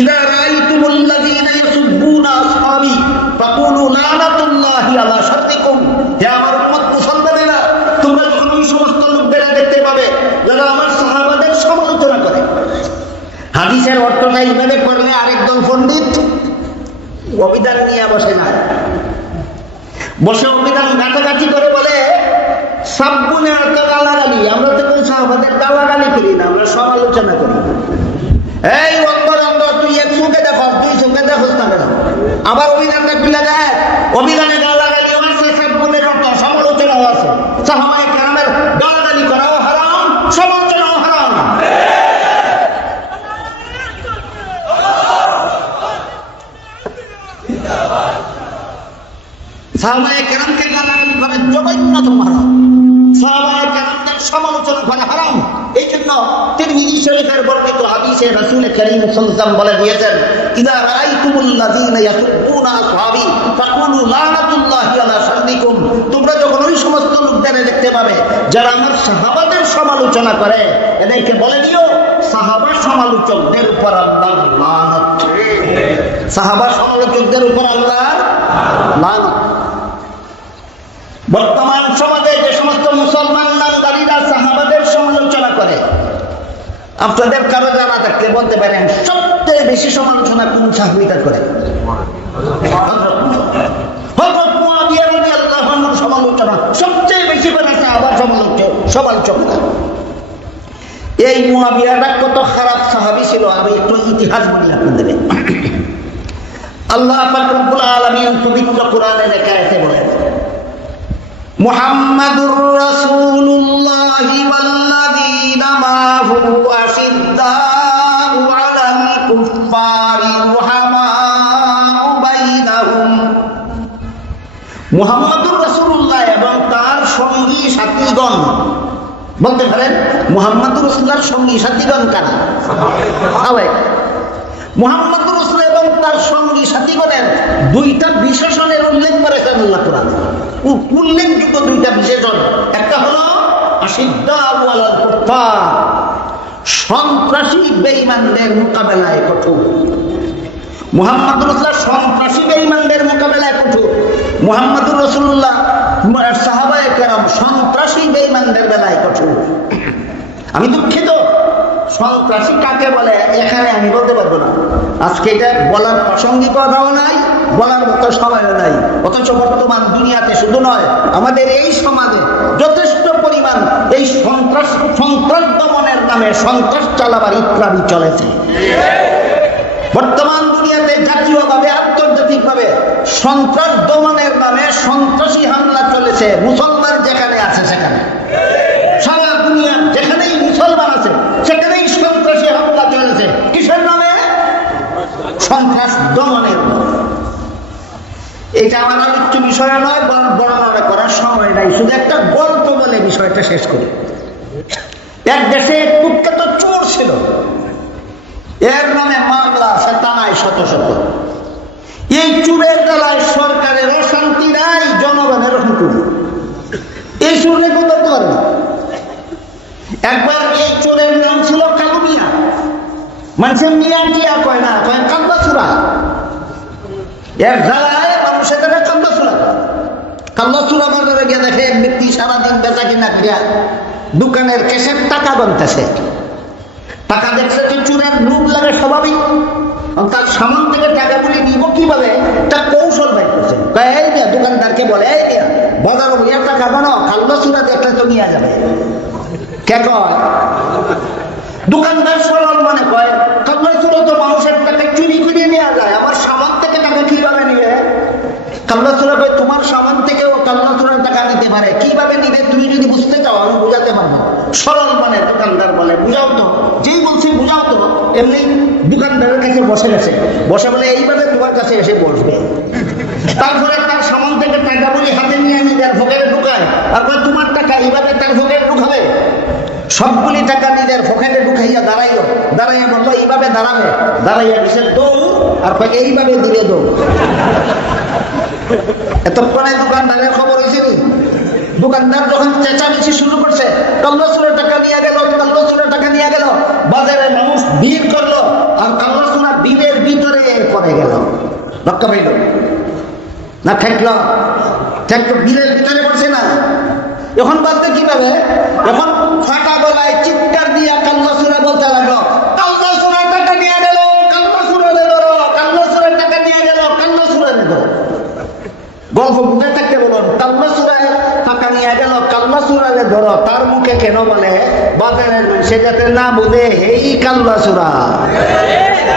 ইযা রাআইতুমুল্লাযীনা ইয়াসুব্বুনা আসহাবী ফাকুলু লানাতুল্লাহি আলা শাররিকুম। হে আমার উম্মত মুসলমানেরা, তোমরা যখন ওই সমস্ত লোকদের দেখতে পাবে যারা আমার সাহাবাদের সমালোচনা করে। হাদিসের অর্থটা এইভাবে করলে আরেকদল পণ্ডিত অভিধান নিয়ে বসে না, বসে অভিধান গাঁটাগাঁটি করে বলে সাব্বুনে অর্থ গালাগালি। আমরা তো কোন সাহাবাদের গালাগালি করি না, আমরা সমালোচনা করি। এই অন্তরঙ্গ, তুই এক চোখে দেখো, তুই চোখে দেখোস না কেন? আবার অভিধানটা খুলে দেয়, অভিধানে গালাগালিও আছে, সাব্বুনের অর্থ সমালোচনাও আছে। সাহাবায়ে কেরামের গালাগালি করাও হারাম, সমালোচনাও হারাম। সাহাবায়ে কেরামকে গালাগালি করে জঘন্যতম হারাম, সাহাবায়ে কেরামদের সমালোচনা করে হারাম। এই জন্য তিরমিজি শরীফের বর্ণিত হাদিসে রাসূল করিম সাল্লাল্লাহু আলাইহি ওয়াসাল্লাম বলে দিয়েছেন, ইযা রাআইতুমুল্লাযীনা ইয়াসুবুনা আসহাবী ফাকুলু লানাতুল্লাহি আলা শাররিকুম, তোমরা যখন ওই সমস্ত লোকদের দেখতে পাবে যারা আমার সাহাবাদের সমালোচনা করে, এদেরকে বলে দিও সাহাবা সমালোচকদের উপর আল্লাহর লানত, সাহাবা সমালোচকদের উপর আল্লাহর লানত। বর্তমান সমাজে যে সমস্ত মুসলমান নামধারীরা সাহাবাদের সমালোচনা করে, আপনাদের কারো জানা থাকলে বলতে পারেন সবচেয়ে বেশি সমালোচনা কোন সাহাবীরা করে? হযরত মুআবিয়া রাদিয়াল্লাহু আনহুর সমালোচনা সবচেয়ে বেশি করে সাহাবার সমালোচনা। এই মুআবিয়াটা কত খারাপ সাহাবী ছিল আমি একটু ইতিহাস বলি আপনাদের। আল্লাহ পাক রব্বুল আলামিন পবিত্র কোরআনে লেখাতে বলেন, মুহাম্মাদুর রাসূলুল্লাহি ওয়াল্লাযীনা মা'হু আশিদ্দাউ আলাল কুফফারি রুহামাউ বাইনাহুম। মুহাম্মাদুর রাসূলুল্লাহ এবং তার সঙ্গী সাথীগণ, বলতে পারেন মুহাম্মাদুর রাসূলুল্লাহর সঙ্গী সাথীগণ কারা? মুহাম্মাদুর রাসূল এবং তার সঙ্গী সাথীগণের দুইটা বিশেষণের উল্লেখ করেছেন আল্লাহ কোরআনে। উল্লেখযোগ্য দুইটা বিশেষণ, একটা হলো আশিদ্দাউ আলাল কুফফার, সন্ত্রাসী বেঈমানদের মোকাবেলায় কঠোর। মুহাম্মাদুর রাসূলুল্লাহ সন্ত্রাসী বেঈমানদের মোকাবেলায় কঠোর, মুহাম্মাদুর রাসূলুল্লাহ সাহাবায়ে কেরাম সন্ত্রাসী বেঈমানদের বেলায় কঠোর। আমি দুঃখিত, সন্ত্রাসী কাকে বলে এখানে আমি বলতে পারবো না, আজকে এটা বলার প্রাসঙ্গিকতাও নাই, বলার মতো সময়ও নাই। অথচ বর্তমান দুনিয়াতে শুধু নয়, আমাদের এই সমাজে যথেষ্ট পরিমাণ এই সন্ত্রাস দমনের নামে সন্ত্রাস চালাবার ইত্যাদি চলেছে। বর্তমান দুনিয়াতে জাতীয়ভাবে আন্তর্জাতিকভাবে সন্ত্রাস দমনের নামে সন্ত্রাসী হামলা চলেছে, মুসলমান যেখানে আছে সেখানে, সারা দুনিয়া যেখানেই মুসলমান আছে সেখানেই সন্ত্রাসী হামলা চলেছে। কিসের নামে? সন্ত্রাস দমনের নামে। এটা আমার আলোচ্য বিষয় নয়, বর্ণনা করার সময় নাই, শুধু একটা গল্প বলে বিষয়টা শেষ করি। এক দেশে কুখ্যাত চোর ছিল, এর নামে মামলা আছে থানায় শত শত। এই চোরের দ্বারায় সরকারের অশান্তি নাই, জনগণের অশান্তি। এই চোর নিয়ে করতে পারবে। একবার এই চোরের নাম ছিল কালু মিয়া, মানুষের মিয়া টিয়া কয় না, কয় কান্দা চোরা। এর জ্বালায় মানুষের দ্বারা কান্দা চোরা। কান্দা চোরা বাজারে গিয়ে দেখে ব্যক্তি সারাদিন বেচা কিনা করিয়া দোকানের ক্যাশের টাকা বানতেছে। টাকা দেখছে তো চোরের লোভ লাগে স্বাভাবিক, তার সামান থেকে টাকা বলে নিব কিভাবে তার কৌশল বাইর করছে। এই মিয়া দোকানদারকে বলে, এই মিয়া বাজারে বলিয়া টাকা বানো, কান্দা চোরা দেখলে তো নিয়ে যাবে। কে কয়? দোকানদার সরল মনে কয় কান্দা চোরা তো মানুষের টাকা চুরি করে নেওয়া যায়, আমার সামান থেকে টাকা কিভাবে নিবে? কান্দা চোরা কয় তোমার সামান থেকেও কান্দা চোরার টাকা নিতে পারে, কিভাবে নিবে তুমি যদি বুঝতে চাও আমি বুঝাতে পারবো। সরল মানে দোকানদার বলে বুঝাও তো, যেই বলছে বুঝাও তো, এমনি দোকানদারের কাছে বসে গেছে, বসে বলে এইভাবে তোমার কাছে এসে বসবে। তারপরে তার সামান থেকে টাকা বলি হাতে নিয়ে নিজের ভোগের ঢুকায়, আর তোমার টাকা এইভাবে তার ভোগের ঢুকাবে। সবগুলি টাকা নিজের পকেটে ঢুকাইয়া দাঁড়াইও, দাঁড়াইয়া বললো এইভাবে দাঁড়াবে, দাঁড়াইয়া বিশেষ দৌড় আর এইভাবে দূরে দৌড়। এতক্ষণে দোকানদারের খবর হয়েছে নি? দোকানদার যখন চেঁচামেচি শুরু করছে, কাল্লা চোরা টাকা নিয়ে গেল, কাল্লা চোরা টাকা নিয়ে গেল, বাজারে মানুষ ভিড় করলো, আর কাল্লা চোরা ভিড়ের ভিতরে পড়ে গেল। রক্ষা পাইল না? ঠেকলো, ভিড়ের ভিতরে পড়ছে না। এখন বাঁচবে কিভাবে? এখন ফাটা গলায় চিৎকার দিয়া কাল্লা চোরা বলতে লাগলো, কাল্লা চোরা টাকা নিয়ে গেল, কাল্লা চোরা ধরো, কাল্লা চোরা টাকা নিয়ে গেল, কাল্লা চোরা ধরো। গল্প বুঝে থাকতে বলুন, কাল্লা চোরা টাকা নিয়ে গেল, কাল্লা চোরালে ধরো, তার মুখে কেন বলে? বাজারের সে যাতে না বুঝে এই কাল্লা চোরা।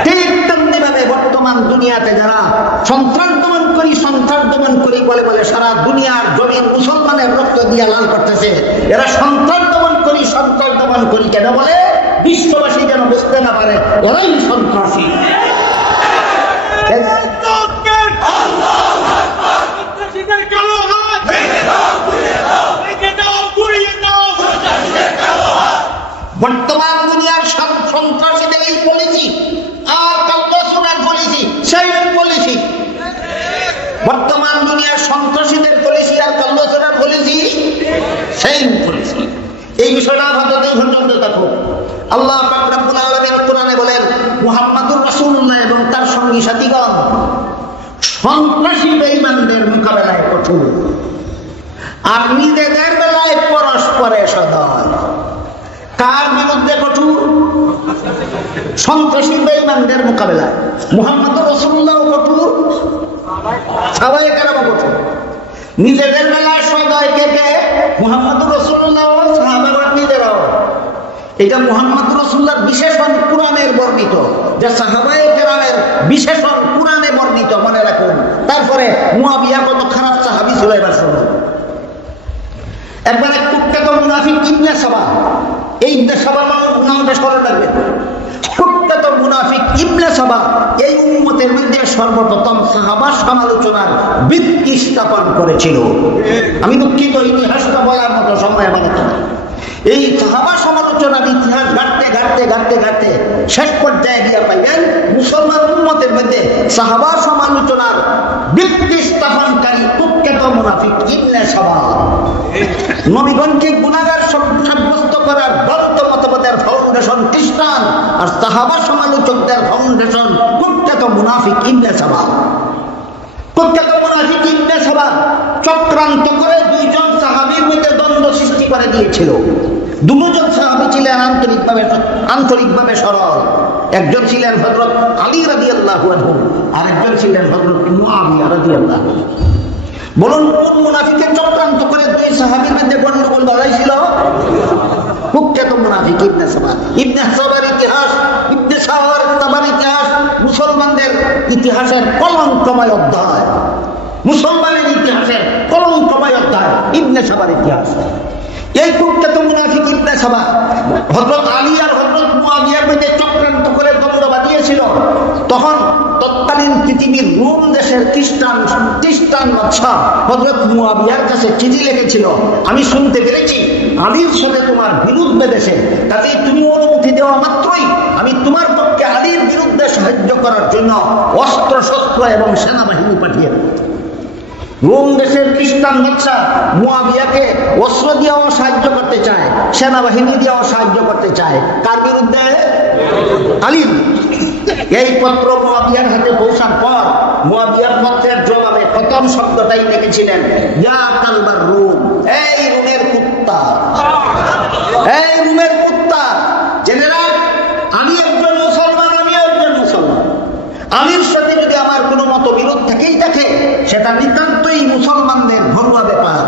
ঠিক তেমনি ভাবে বর্তমান দুনিয়াতে যারা সন্ত্রাস দমন করি বলে বলে সারা দুনিয়ার জমিন মুসলমানের রক্ত দিয়ে লাল করতেছে, এরা সন্ত্রাস দমন করি কেন বলে? বিশ্ববাসী যেন বুঝতে না পারে ওরাই সন্ত্রাসী। বর্তমান দুনিয়ার সব সন্ত্রাসীদের এই পলিসি আর কালবাসুরের পলিসি সেই পলিসি। বর্তমান দুনিয়ার সন্ত্রাসীদের পলিসি আর কালবাসুরের পলিসি সেই পলিসি। এই বিষয়টা ভারতে পর্যন্ত দেখো। আল্লাহ পাক রব্বুল আলামিন কোরআনে বলেন, মুহাম্মাদুর রাসূলুল্লাহ এবং তার সঙ্গী সাথীগণ সন্ত্রাসী বেঈমানদের মোকাবেলায় কঠোর, আর নিজেদের বেলায় পরস্পরে সদয়। কার বিরুদ্ধে কঠোর? সন্ত্রাসী বেঈমানদের মোকাবেলায়। মুহাম্মাদুর রাসূলুল্লাহ কঠোর, সাহাবায়ে কেরাম কঠোর। নিজেদের বেলায় সদয় কে কে? মুহাম্মাদুর রাসূলুল্লাহ, সাহাবারা নিজেরাও। এটা মুহাম্মাদুর রাসূলুল্লাহর বিশেষণ কুরআনের বর্ণিত, যে সাহাবায়ে কেরামের বিশেষণ কুরআনে বর্ণিত, মনে রাখুন। তারপরে মুয়াবিয়া কত খারাপ সাহাবী ছিল এবার শুনুন। একবার এক কুখ্যাত মুনাফিক ইবনে সাবা, এই ইবনে সাবা নামটা স্মরণ রাখবেন। কুখ্যাত মুনাফিক ইবনে সাবা এই উম্মতের মধ্যে সর্বপ্রথম সাহাবা সমালোচনার ভিত্তি স্থাপন করেছিল। আমি দুঃখিত, ইতিহাসটা বলার মতো সময় আমার কাছে। এই সাহাবা সমালোচনার ইতিহাস ঘাটতে ঘাটতে ঘাটতে ঘাটতে শেষ পর্যায়ে গিয়ে পাইবেন মুসলমান উম্মতের মধ্যে সাহাবা সমালোচনার ভিত্তি স্থাপনকারী কুখ্যাত মুনাফিক ইবনে সাবা নবীগণকে গুনাহগার সাব্যস্ত করার বৌদ্ধ মতবাদের ফাউন্ডেশন খ্রিস্টান, আর সাহাবা সমালোচকদের ফাউন্ডেশন কুখ্যাত মুনাফিক ইবনে সাবা। কুখ্যাত মুনাফিক ইবনে সাবা চক্রান্ত করে দুইজন সাহাবীর মধ্যে দ্বন্দ্ব সৃষ্টি করে দিয়েছিল। দুজন সাহাবী ছিলেন আন্তরিকভাবে সরল। একজন ছিলেন হযরত আলী রাদিয়াল্লাহু আনহু, আর একজন ছিলেন হযরত মুআবিয়া রাদিয়াল্লাহু আনহু। বলুন কোন মুনাফিকের চক্রান্ত করে দুই সাহাবীর মধ্যে গন্ডগোল বাধাইছিল? কুখ্যাত মুনাফিক ইবনে সাবা। ইবনে সাবার ইতিহাস, ইবনে সাবার ইতিহাস মুসলমানদের ইতিহাসের কলঙ্কময় অধ্যায়। মুসলমানের ইতিহাসের কলঙ্কময় অধ্যায় ইবনে সাবার ইতিহাস। এই কুখ্যাত মুনাফিক ইবনে সাবা হযরত আলী আর হযরত মুআবিয়ার মধ্যে চক্রান্ত করে দ্বন্দ্ব বাঁধিয়েছিল। তখন তৎকালীন পৃথিবীর রোম দেশের খ্রিস্টান বাদশাহ হযরত মুআবিয়ার কাছে চিঠি লিখেছিল, আমি শুনতে পেরেছি আলীর সাথে তোমার বিরোধ বেঁধেছে, তাতে তুমি অনুমতি দেওয়া মাত্রই আমি তোমার পক্ষে আলীর বিরুদ্ধে সাহায্য করার জন্য অস্ত্র শস্ত্র এবং সেনাবাহিনী পাঠিয়ে দেব। রোম দেশের খ্রিস্টান বাদশা মুআবিয়াকে অস্ত্র দিয়েও সাহায্য করতে চায়, সেনাবাহিনী দিয়েও সাহায্য করতে চায়। কার বিরুদ্ধে? আলীর। এই পত্র মুআবিয়ার হাতে পৌঁছার পর মুআবিয়ার পত্রের জবাবে প্রথম শব্দটাই লিখেছিলেন, ইয়া কালবার রুম, এই রোমের কুত্তা, এই রোমের কুত্তা, জেনারেল আমি একজন মুসলমান, আমি একজন মুসলমান। আলীর সাথে যদি আমার কোনো মতবিরোধ থেকেই থাকে, সেটা নিতান্তই মুসলমানদের ঘরোয়া ব্যাপার।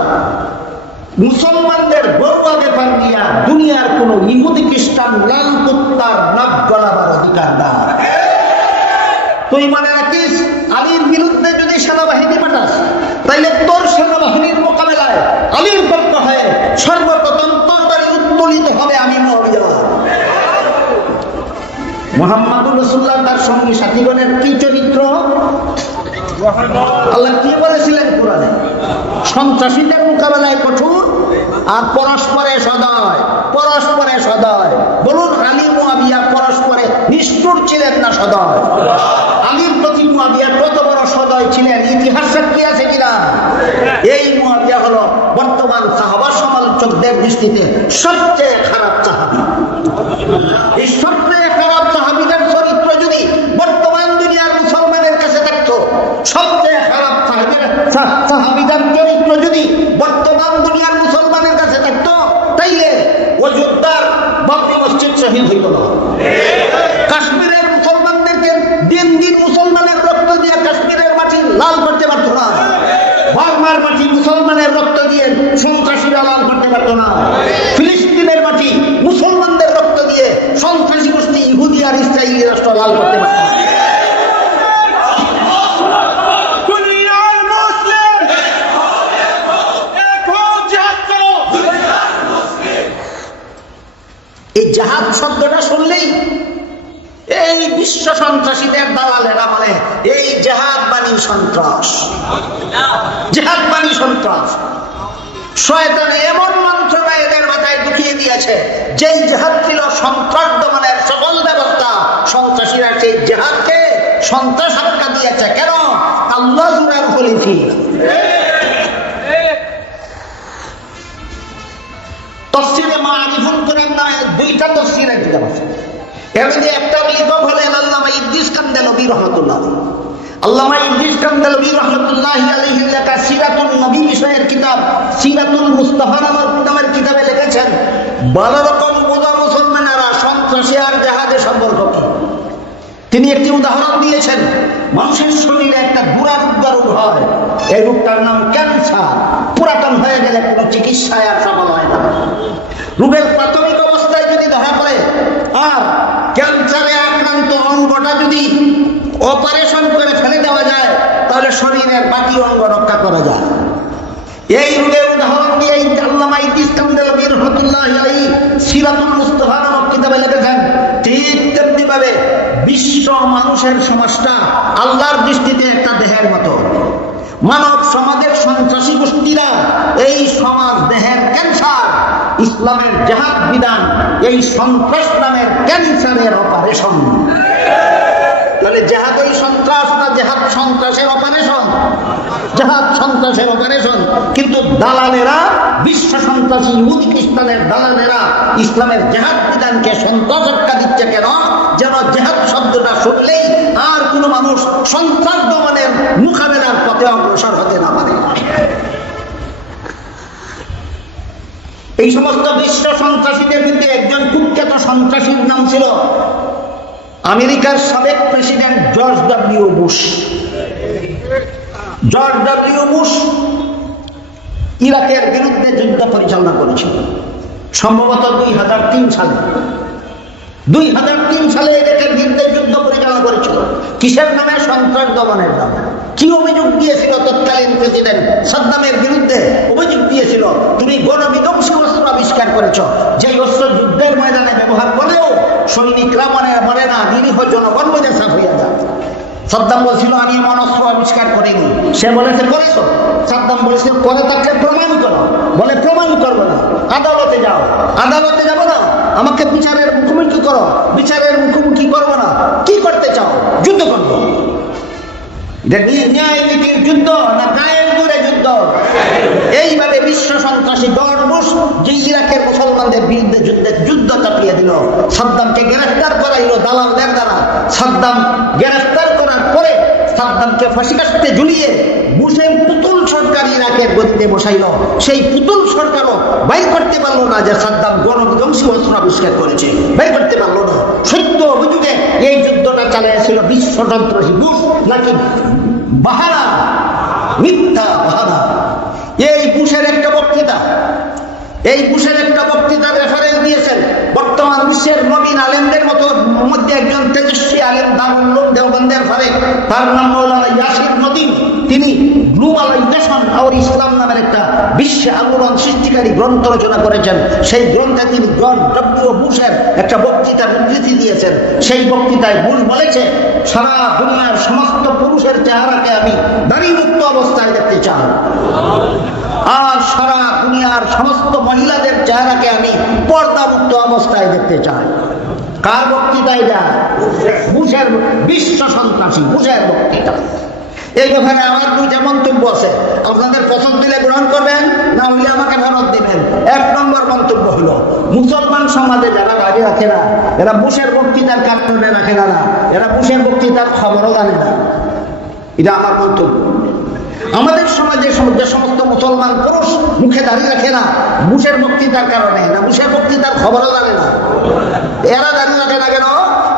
মুসলমানদের ঘরোয়া ব্যাপার নিয়ে দুনিয়ার কোন ইহুদি খ্রিস্টান লাল কুত্তার নাক গলাবার অধিকার নাই। তুই মনে রাখিস, আলীর বিরুদ্ধে যদি সেনাবাহিনী পাঠাস, তাইলে তোর সেনাবাহিনীর মোকাবেলায় আলীর পক্ষ হয়ে সর্বপ্রথম তরবারি উত্তোলিত হবে আমি মুআবিয়া। মুহাম্মাদুর রাসূলুল্লাহ তার সঙ্গী সাথীগণের কি চরিত্র? আল্লাহ কি বলেছিলেন কোরআনে? সন্ত্রাসীদের মোকাবেলায় কঠোর আর পরস্পরে সদয়, পরস্পরে সদয়। বলুন আলী মুআবিয়া পরস্পরে নিষ্ঠুর ছিলেন না সদয়? আলীর প্রতি মুআবিয়া কত বড় সদয় ছিলেন, ইতিহাস সাক্ষী আছে কিনা? এই মুআবিয়া হলো বর্তমান সাহাবা সমালোচকদের দৃষ্টিতে সবচেয়ে খারাপ সাহাবী। এই সবচেয়ে খারাপ সাহাবীদের চরিত্র যদি বর্তমান দুনিয়ার মুসলমানের কাছে থাকতো, সবচেয়ে খারাপ সাহাবীদের চরিত্র যদি বর্তমান দুনিয়ার মুসলমানের কাছে থাকতো, তাইলে অযোধ্যার বাবরি মসজিদ শহীদ হইত না। কাশ্মীরের মুসলমানদেরকে দিন দিন মুসলমানের রক্ত দিয়ে কাশ্মীরের মাটি লাল করতে পারতো না। বার্মার মাটি মুসলমানের রক্ত দিয়ে সন্ত্রাসীরা লাল করতে পারতো না। ফিলিস্তিনের মাটি মুসলমানদের রক্ত দিয়ে সন্ত্রাসী গোষ্ঠী ইহুদি আর ইসরায়েলি রাষ্ট্র লাল করতে পারতো না। এই জাহাদ শব্দটা শুনলেই এই বিশ্ব সন্ত্রাসীদের দালালেরা বলে এই জাহাদ বাণী সন্ত্রাস, জাহাদ বাণী সন্ত্রাস। শয়তান এমন মন্ত্রণা এদের মাথায় ঢুকিয়ে দিয়েছে, যেই জেহাদ ছিল সন্ত্রাস দমনের সকল ব্যবস্থা, সন্ত্রাসীরা সেই জেহাদকে সন্ত্রাস আখ্যা দিয়েছে। কেন? আল্লাহ জুড়ে বলেছি। তফসিরে মারিফুল কোরআন নামে দুইটা তফসিরের কিতাব আছে। এর মধ্যে একটা লেখক হলেন আল্লামা ইদ্রিস কান্দেলভী রাহমাতুল্লাহ। আল্লামা ইদ্রিস কান্দেলভী রাহমাতুল্লাহ আলাইহির লেখা সিরাতুন নবী বিষয়ের কিতাব সিরাতুল মুস্তাফা নামের কিতাবে লিখেছেন, ভালো রকম বোঝা মুসলমানেরা সন্ত্রাসী আর জেহাদের সম্পর্ক কি। তিনি একটি উদাহরণ দিয়েছেন, মানুষের শরীরে একটা দুরারোগ্য রোগ হয়, এই রোগটার নাম ক্যান্সার। পুরাতন হয়ে গেলে কোনো চিকিৎসায় আর সফল হয় না। রোগের প্রাথমিক অবস্থায় যদি ধরা পড়ে আর ক্যান্সারে আক্রান্ত অঙ্গটা যদি অপারেশন করে ফেলে দেওয়া যায়, তাহলে শরীরের বাকি অঙ্গ রক্ষা করা যায়। এই রোগের উদাহরণ দিয়ে আল্লামা ইদ্রিস কান্দেলভী রাহমাতুল্লাহ আলাইহি সিরাতুল মুস্তাফা নামক কিতাবে লিখেছেন, ঠিক তেমনি ভাবে বিশ্ব মানুষের সমাজটা আল্লাহর দৃষ্টিতে একটা দেহের মতো। মানব সমাজের সন্ত্রাসী গোষ্ঠীরা এই সমাজ দেহের ক্যান্সার। ইসলামের জেহাদ বিধান এই সন্ত্রাস নামের ক্যান্সারের অপারেশন। তাহলে জেহাদ ওই সন্ত্রাস না জেহাদ সন্ত্রাসের অপারেশন? জেহাদ সন্ত্রাসের অপারেশন। কিন্তু দালালেরা, বিশ্ব সন্ত্রাসী ইহুদি খ্রিস্টানের দালালেরা ইসলামের জেহাদ বিধানকে সন্ত্রাস আখ্যা দিচ্ছে। কেন? যেন জেহাদ শব্দটা শুনলেই আর কোনো মানুষ সন্ত্রাস দমনের মোকাবেলার পথে অগ্রসর হতে না পারে। এই সমস্ত বিশ্ব সন্ত্রাসীদের মধ্যে একজন কুখ্যাত সন্ত্রাসীর নাম ছিল আমেরিকার সাবেক president George W Bush. George W Bush ইরাকের বিরুদ্ধে যুদ্ধ পরিচালনা করেছিল সম্ভবত 2003 সালে। 2003 সালে ইরাকের বিরুদ্ধে যুদ্ধ পরিচালনা করেছিল। কিসের নামে? সন্ত্রাস দমনের নামে। কি অভিযোগ দিয়েছিল তৎকালীন প্রেসিডেন্ট সাদ্দামের বিরুদ্ধে? অভিযোগ দিয়েছিল, তুমি গণবিধ্বংসী অস্ত্র আবিষ্কার করেছ, যে অস্ত্র যুদ্ধের ময়দানে ব্যবহার করলেও সৈনিকরা মরে না, নিরীহ জনগণ মধ্যে সাফ হয়ে যায়। সাদ্দাম বলছিল, আমি এমন অস্ত্র আবিষ্কার করিনি। সে বলেছে, করেছো? সাদ্দাম বলেছে, করে থাকলে প্রমাণ করো। বলে, প্রমাণ করবো না, আদালতে যাও। আদালতে যাবো না, আমাকে বিচারের মুখোমুখি করো। বিচারের মুখোমুখি করবো না, কি করতে চাও? যুদ্ধ করবো। ন্যায় নীতির যুদ্ধ না গায়ের জোরে যুদ্ধ? এইভাবে বিশ্ব সন্ত্রাসী জর্জ বুশ যে ইরাকের মুসলমানদের বিরুদ্ধে যুদ্ধ চাপিয়ে দিল, সাদ্দামকে গ্রেফতার করাইল দালালদের দ্বারা। সাদ্দাম গ্রেফতার করার পরে সাদ্দামকে ফাঁসি কাস্তে ঝুলিয়ে বুশের পুতুল সরকার ইরাকের গদিতে বসাইল। সেই পুতুল সরকারও বাইর করতে পারলো না যে সাদ্দাম গণবিধ্বংসী অস্ত্র আবিষ্কার করেছে, বাইর করতে পারলো না। সত্য অভিযোগে এই যুদ্ধটা চালিয়েছিল বিশ্ব সন্ত্রাসী বুশ নাকি বাহানা? মিথ্যা বাহানা। এই বুশের একটা বক্তৃতা, এই বুশের একটা বক্তৃতার রেফারেন্স দিয়েছেন বর্তমান বিশ্বের নবীন আলেমদের মধ্যে একজন তেজস্বী আলেম, দারুল উলুম দেওবন্দের ফারেক, তার নাম মাওলানা ইয়াসির নদীম। তিনি গ্লোবালাইজেশন আর ইসলাম নামের একটা বিশ্ব আলোড়ন সৃষ্টিকারী গ্রন্থ রচনা করেছেন। সেই গ্রন্থে তিনি জর্জ ডব্লিউ বুশের একটা বক্তৃতার উদ্ধৃতি দিয়েছেন। সেই বক্তৃতায় বুশ বলেছে, সারা দুনিয়ার সমস্ত পুরুষের চেহারাকে আমি দাড়িমুক্ত অবস্থায় দেখতে চাই, আর সারা দুনিয়ার সমস্ত মহিলাদের চেহারাকে আমি পর্দামুক্ত অবস্থায় দেখতে চাই। কার বক্তৃতায় যায়? বুশের, বিশ্ব সন্ত্রাসী বুশের বক্তৃতা। এই ব্যাপারে আমার দুইটা মন্তব্য আছে, আপনাদের পছন্দ দিলে গ্রহণ করবেন, না হলে আমাকে ফেরত দিবেন। 1 নম্বর মন্তব্য হলো, মুসলমান সমাজে যারা দাঁড়িয়ে রাখে না, এরা বুশের বক্তৃতার কার্টুনে রাখে না, এরা বুশের বক্তৃতার খবরও জানে না। এটা আমার মন্তব্য। আমাদের সমাজে যে সমস্ত মুসলমান পুরুষ মুখে দাঁড়িয়ে রাখে না বুশের বক্তৃতার কারণে, না বুশের বক্তৃতার খবরও জানে না, এরা দাঁড়িয়ে রাখে না কেন?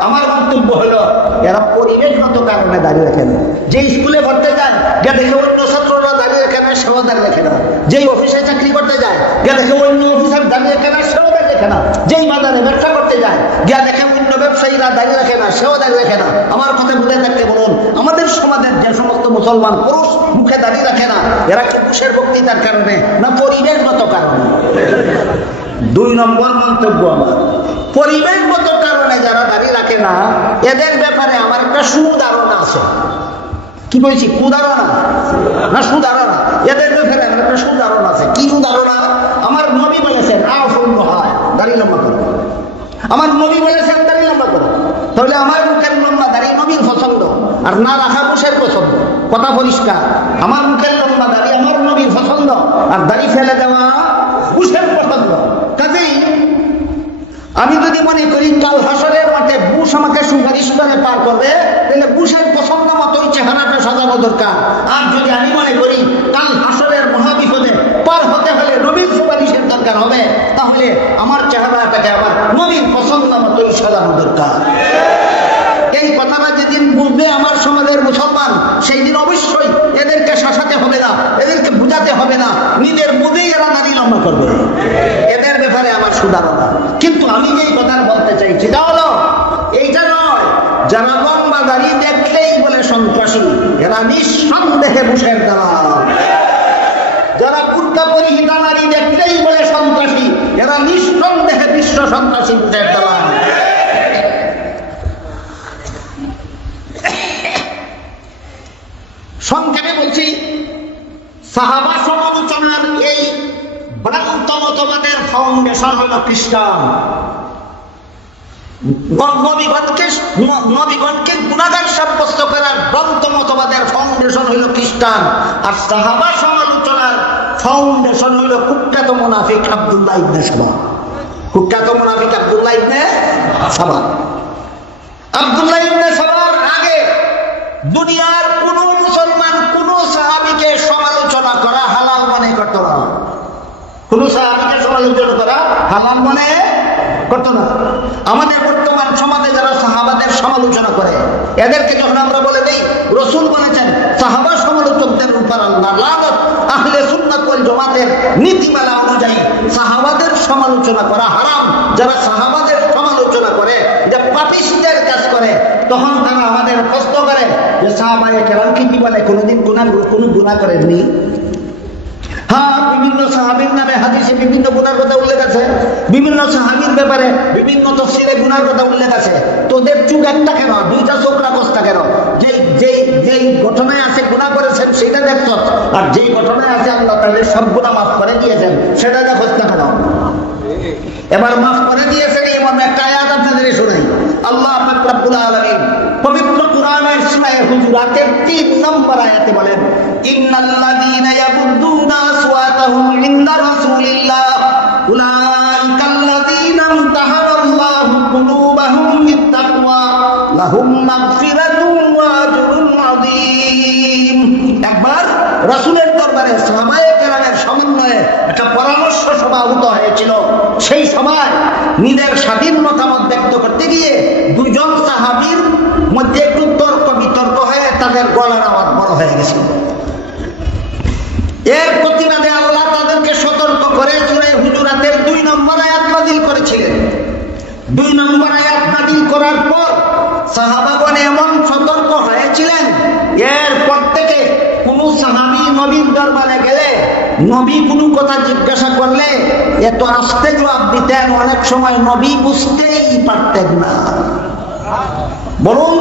আমার বক্তব্য হলো, এরা পরিবেশগত কারণে দাঁড়িয়ে রাখে না। যে স্কুলে পড়তে যান, গিয়ে দেখে অন্য ছাত্ররা দাঁড়িয়ে রাখে না, সেও দাঁড়িয়ে রাখে না। যেই অফিসে চাকরি করতে যায়, গিয়ে দেখে অন্য অফিসার দাঁড়িয়ে রাখে না, সেও দাঁড়িয়ে রাখে না। যেই বাজারে ব্যবসা করতে যায়, গিয়ে দেখে অন্য ব্যবসায়ীরা দাঁড়িয়ে রাখে না, সেও দাঁড়িয়ে রাখে না। আমার কথা ভুলে থাকতে বলুন, আমাদের সমাজের যে সমস্ত মুসলমান পুরুষ মুখে দাঁড়িয়ে রাখে না, এরা কি বুশের বক্তৃতার কারণে না পরিবেশগত কারণে? 2 নম্বর মন্তব্য আমার, পরিবেশগত কারণে যারা দাঁড়িয়ে রাখে না, এদের ব্যাপারে আমার একটা সুধারণা আছে। কি বলছি? কুধারণা না সুধারণা? এদের ব্যাপারে আমার একটা সুধারণা আছে। কি সুধারণা? আমার নবী বলেছেন, আফুল হয়, দাঁড়িয়ে লম্বা করো। নবী বলেছেন দাড়ি লম্বা করো, তাহলে আমার মুখের লম্বা দাড়ি নবীর পছন্দ, আর না রাখা বুশের পছন্দ। কথা পরিষ্কার, আমার মুখের লম্বা দাড়ি আমার নবীর পছন্দ, আর দাড়ি ফেলে দেওয়া বুশের পছন্দ। কাজেই আমি যদি মনে করি কাল হাসরের মাঠে বুশ আমাকে সুপারিশ করে পার করবে, তাহলে বুশের পছন্দ মতোই চেহারাটা সাজানো দরকার। আর যদি আমি মনে করি কাল হাসরের মহাবিপদে পার হতে হলে নবীর সুপারিশের দরকার হবে, তাহলে আমার চেহারাটাকে আমার নবীর পছন্দ মতোই সাজানো দরকার। এই কথাটা যেদিন বুঝবে আমার সমাজের মুসলমান, সেই দিন অবশ্যই এদেরকে শাসাতে হবে না, এদেরকে বুঝাতে হবে না, নিজের বুঝেই এরা দাড়ি লম্বা করবে। এদের ব্যাপারে আমার সুধারণা। কিন্তু আমি যেই কথা বলতে চাইছি তা হলো এইটা নয়, যারা লম্বা দাড়ি দেখলেই বলে সন্ত্রাসী, এরা নিঃসন্দেহে বুশের দালাল। যারা কুর্তা পরিহিতা নারী দেখলেই বলে সন্ত্রাসী, এরা নিঃসন্দেহে বিশ্ব সন্ত্রাসী বুশের দালাল। সংক্ষেপে বলছি, সাহাবা সমালোচনার এই ভ্রান্ত মতবাদের ফাউন্ডেশন হল খ্রিস্টান। নবীগণকে গুনাহগার সাব্যস্ত করার ভ্রান্ত মতবাদের ফাউন্ডেশন হইল খ্রিস্টান, আর সাহাবা সমালোচনার ফাউন্ডেশন হইল কুখ্যাত মুনাফিক আব্দুল্লাহ ইবনে সাবা। কুখ্যাত মুনাফিক আব্দুল্লাহ ইবনে সাবা। আব্দুল্লাহ ইবনে সাবার আগে দুনিয়ার কোন মুসলমান কোন সাহাবীকে সমালোচনা করা হালাল মনে করত না। কোন সাহাবীকে সমালোচনা করা হালাল মনে করত না। আমাদের বর্তমান সমাজে যারা সাহাবাদের সমালোচনা করে, এদেরকে যখন আমরা বলে দেই রাসূল বলেছেন সাহাবা সমালোচকদের উপর আল্লাহর লানত, আহলে সুন্নাত ওয়াল জামাতের নীতিমালা অনুযায়ী সাহাবাদের সমালোচনা করা হারাম, যারা সাহাবাদের সমালোচনা করে এটা পাপিষ্টের কাজ করে, তখন তারা আমাদের প্রশ্ন করে যে সাহাবায়ে কেরাম কি বলে কোনোদিন কোনো গুনাহ করেননি? হ্যাঁ, বিভিন্ন সাহাবীর নামে হাদিসে বিভিন্ন গুনার কথা উল্লেখ আছে, বিভিন্ন সাহাবীর ব্যাপারে বিভিন্ন তাফসীরে গুনার কথা উল্লেখ আছে। তোদের চোখ একটা কেন, দুইটা চোখ রাখছ কেন? যেই ঘটনায় আছে গুনাহ করেছেন সেটা দেখছ, আর যেই ঘটনায় আছে আল্লাহ তাআলা সব গুনাহ মাফ করে দিয়েছেন সেটা দেখছ কেন? এবার মাফ করে দিয়েছেন এমন একটা আয়াত আপনাদের শোনাই। আল্লাহ পাক রব্বুল আলামিন পবিত্র কোরআনের সূরা হুজুরাতের 3 নম্বর আয়াতে বলেন, ইন্নাল্লাযীনা ইয়াগুদ্দুনা আসওয়াতাহুম ইনদা রাসূলিল্লাহ উলাইকাল্লাযীনা ইমতাহানাল্লাহু কুলুবাহুম লিত-তাকওয়া লাহুম মাগফিরাতুন ওয়া আজরুন আযীম। একবার রাসূলের দরবারে সাহাবায়ে কেরামের সমন্বয়ে একটা পরামর্শ সভা আহুত হয়েছিল। সেই সভায় নিজের স্বাধীন মতামত ব্যক্ত করতে গিয়ে দুজন সাহাবীর মধ্যে একটু তর্ক বিতর্ক হয়ে তাদের গলার আওয়াজ বড় হয়ে গেছিল। এর প্রতিবাদে আল্লাহ তাদেরকে সতর্ক করে সূরা হুজুরাতের 2 নম্বর আয়াত নাযিল করেছিলেন। 2 নম্বর আয়াত নাযিল করার পর সাহাবাগণ এমন সতর্ক হয়েছিলেন, এরপর থেকে কোন সাহাবী নবীর দরবারে গেলে নবী কোনো কথা জিজ্ঞাসা করলে এত আস্তে জবাব দিতেন, অনেক সময় নবী বুঝতেই পারতেন না। বলুন,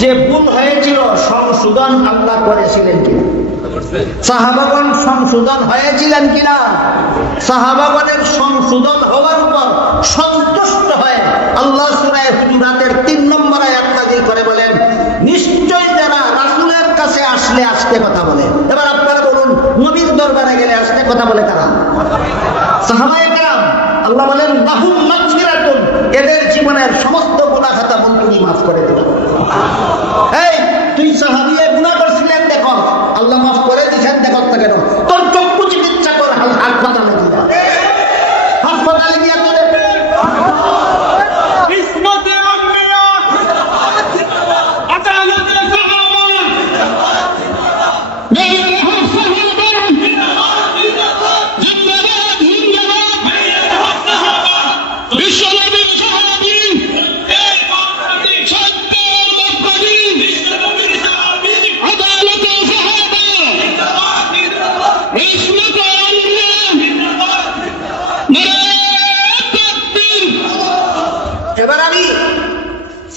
যে ভুল হয়েছিল সংশোধন আল্লাহ করেছিলেন কিনা? সাহাবাগণ সংশোধন হয়েছিলেন কিনা? সাহাবাগণের সংশোধন হওয়ার উপর সন্তুষ্ট হয়ে আল্লাহ সূরা হুজুরাতের 3 নম্বর আয়াত নাযিল করে বলেন, নিশ্চয় যারা রাসূলের কাছে আসলে আস্তে কথা বলে। এবার আপনারা বলুন, নবীর দরবারে গেলে আস্তে কথা বলে কারা? সাহাবায়ে কেরাম। আল্লাহ বলেন লাহুম মাগফিরাতুন, এদের জীবনের সমস্ত গুনাহ খাতা মন্ত্রী মাফ করে দিবেন। এই তুই সাহাবী গুনাহ করছিলেন দেখো, আল্লাহ মাফ করে দিয়েছেন দেখো না কেন? তোর চক্ষু চিকিৎসা কর হাসপাতালে গিয়ে, হাসপাতালে গিয়ে তোদের ইসমতে আম্বিয়া আদালতে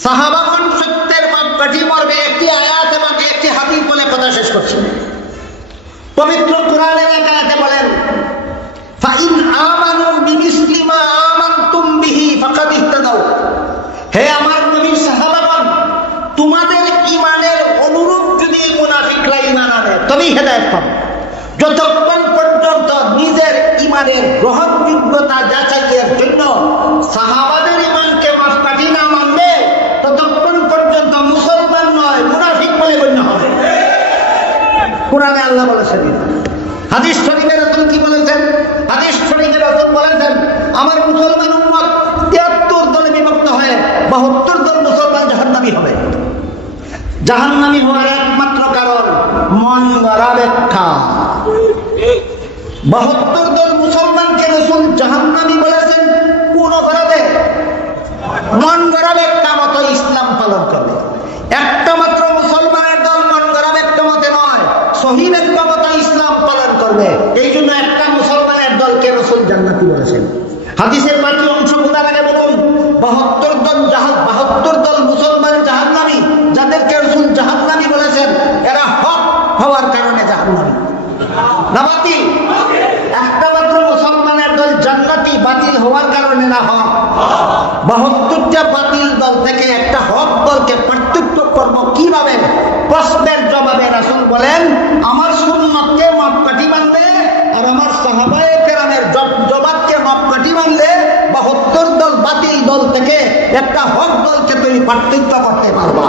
সাহাবাগণ সত্যের মাপকাঠি মর্মে একটি আয়াত এবং একটি হাদিস বলে কথা শেষ করছি। পবিত্র কোরআনের এক আয়াতে বলেন, ফাইন আমানু বিমিসলি মা আমানতুম বিহি ফাকাদ ইহতাদাউ ইমানের গ্রহণযোগ্যতা যাচাইয়ের জন্য সাহাবাদের ইমানকে মাপকাঠি না মানবে ততক্ষণ পর্যন্ত মুসলমান নয়, মুনাফিক বলে গণ্য হবে। কোরআনে আল্লাহ বলেছেন, হাদিস শরীফে রাসূল কি বলেছেন? হাদিস শরীফে রাসূল বলেছেন, আমার মুসলমান উম্মত 73 দলে বিভক্ত হয়ে 72 দল মুসলমান জাহান্নামী হবে। জাহান্নামী হওয়ার একমাত্র কারণ মন গড়া ব্যাখ্যা। 72 দল মুসলমানকে রাসূল জাহান্নামী বলেছেন কোন কারণে? মন গড়া ব্যাখ্যা মতো ইসলাম পালন করবে। একটা মাত্র মুসলমানের দল মন গড়া ব্যাখ্যা মতে নয়, সহিহ ব্যাখ্যা মতো ইসলাম পালন করবে। এই জন্য একটা মুসলমানের দলকে রাসূল জান্নাতি বলেছেন। হাদিসের বাকি অংশ বোঝার আগে বলুন, 72 দল মুসলমান জাহান্নামী, যাদেরকে রাসূল জাহান্নামী বলেছেন, এরা হক হওয়ার কারণে জাহান্নামী না বাতিল? একটা মাত্র মুসলমানের দল জান্নাতি, বাতিল হওয়ার কারণে না হক। 72টা বাতিল দল থেকে একটা হক দলকে পার্থক্য করব কিভাবে? প্রশ্নের জবাবে রাসূল বলেন, আমার সুন্নতকে মাপকাঠি মানলে আর আমার সাহাবায়ে কেরামের জবাবকে মাপকাঠি মানলে 72 দল বাতিল দল থেকে একটা হক দলকে তুমি পার্থক্য করতে পারবা।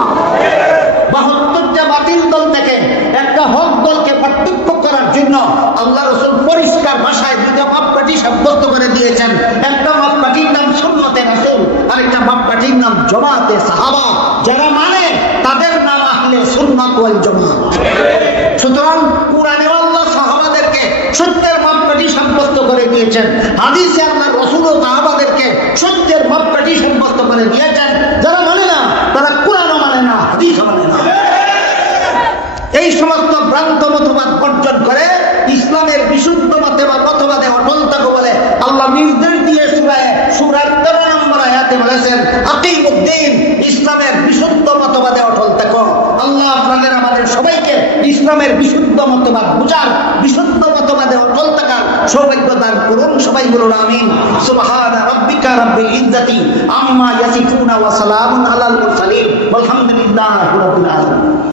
72টা বাতিল দল থেকে একটা হক দলকে পার্থক্য করার জন্য আল্লাহ রাসূল পরিষ্কার ভাষায় দুটো মাপকাঠি সাব্যস্ত করে দিয়েছেন। একটা মাপকাঠির নাম সুন্নতে রাসূল, আর একটা মাপকাঠির নাম জামাতে সাহাবা। যারা মানে তাদের নাম আহলে সুন্নাত ওয়াল জামাত। সুতরাং কুরআনে আল্লাহ সাহাবাদেরকে সত্যের মাপকাঠি সাব্যস্ত করে দিয়েছেন, হাদিসে আল্লাহ রাসূল ও সাহাবাদেরকে সত্যের মাপকাঠি সাব্যস্ত করে দিয়েছেন। যারা মানে না তারা কুরআনও মানে না, হাদিসও মানে না। এই সমস্ত ভ্রান্ত মতবাদ বর্জন করে ইসলামের বিশুদ্ধ মতে বা মতবাদে অটল থাকো বলে আল্লাহ নির্দেশ দিয়ে সূরার 13 নম্বর আয়াতে বলেছেন, আকিমুদ্দিন, ইসলামের বিশুদ্ধ মতবাদে অটল থাকো। আল্লাহ আপনাদের আমাদের সবাইকে ইসলামের বিশুদ্ধ মতবাদ বুঝার, বিশুদ্ধ মতবাদে অটল থাকার সৌভাগ্য দান করুন। সবাই বলুন আমিন। সুবহানা রাব্বিকা রাব্বিল ইজ্জাতি আম্মা ইয়াসিফুন ওয়া সালামুন আলাল মুরসালিন ওয়ালহামদুলিল্লাহি রাব্বিল আলামিন।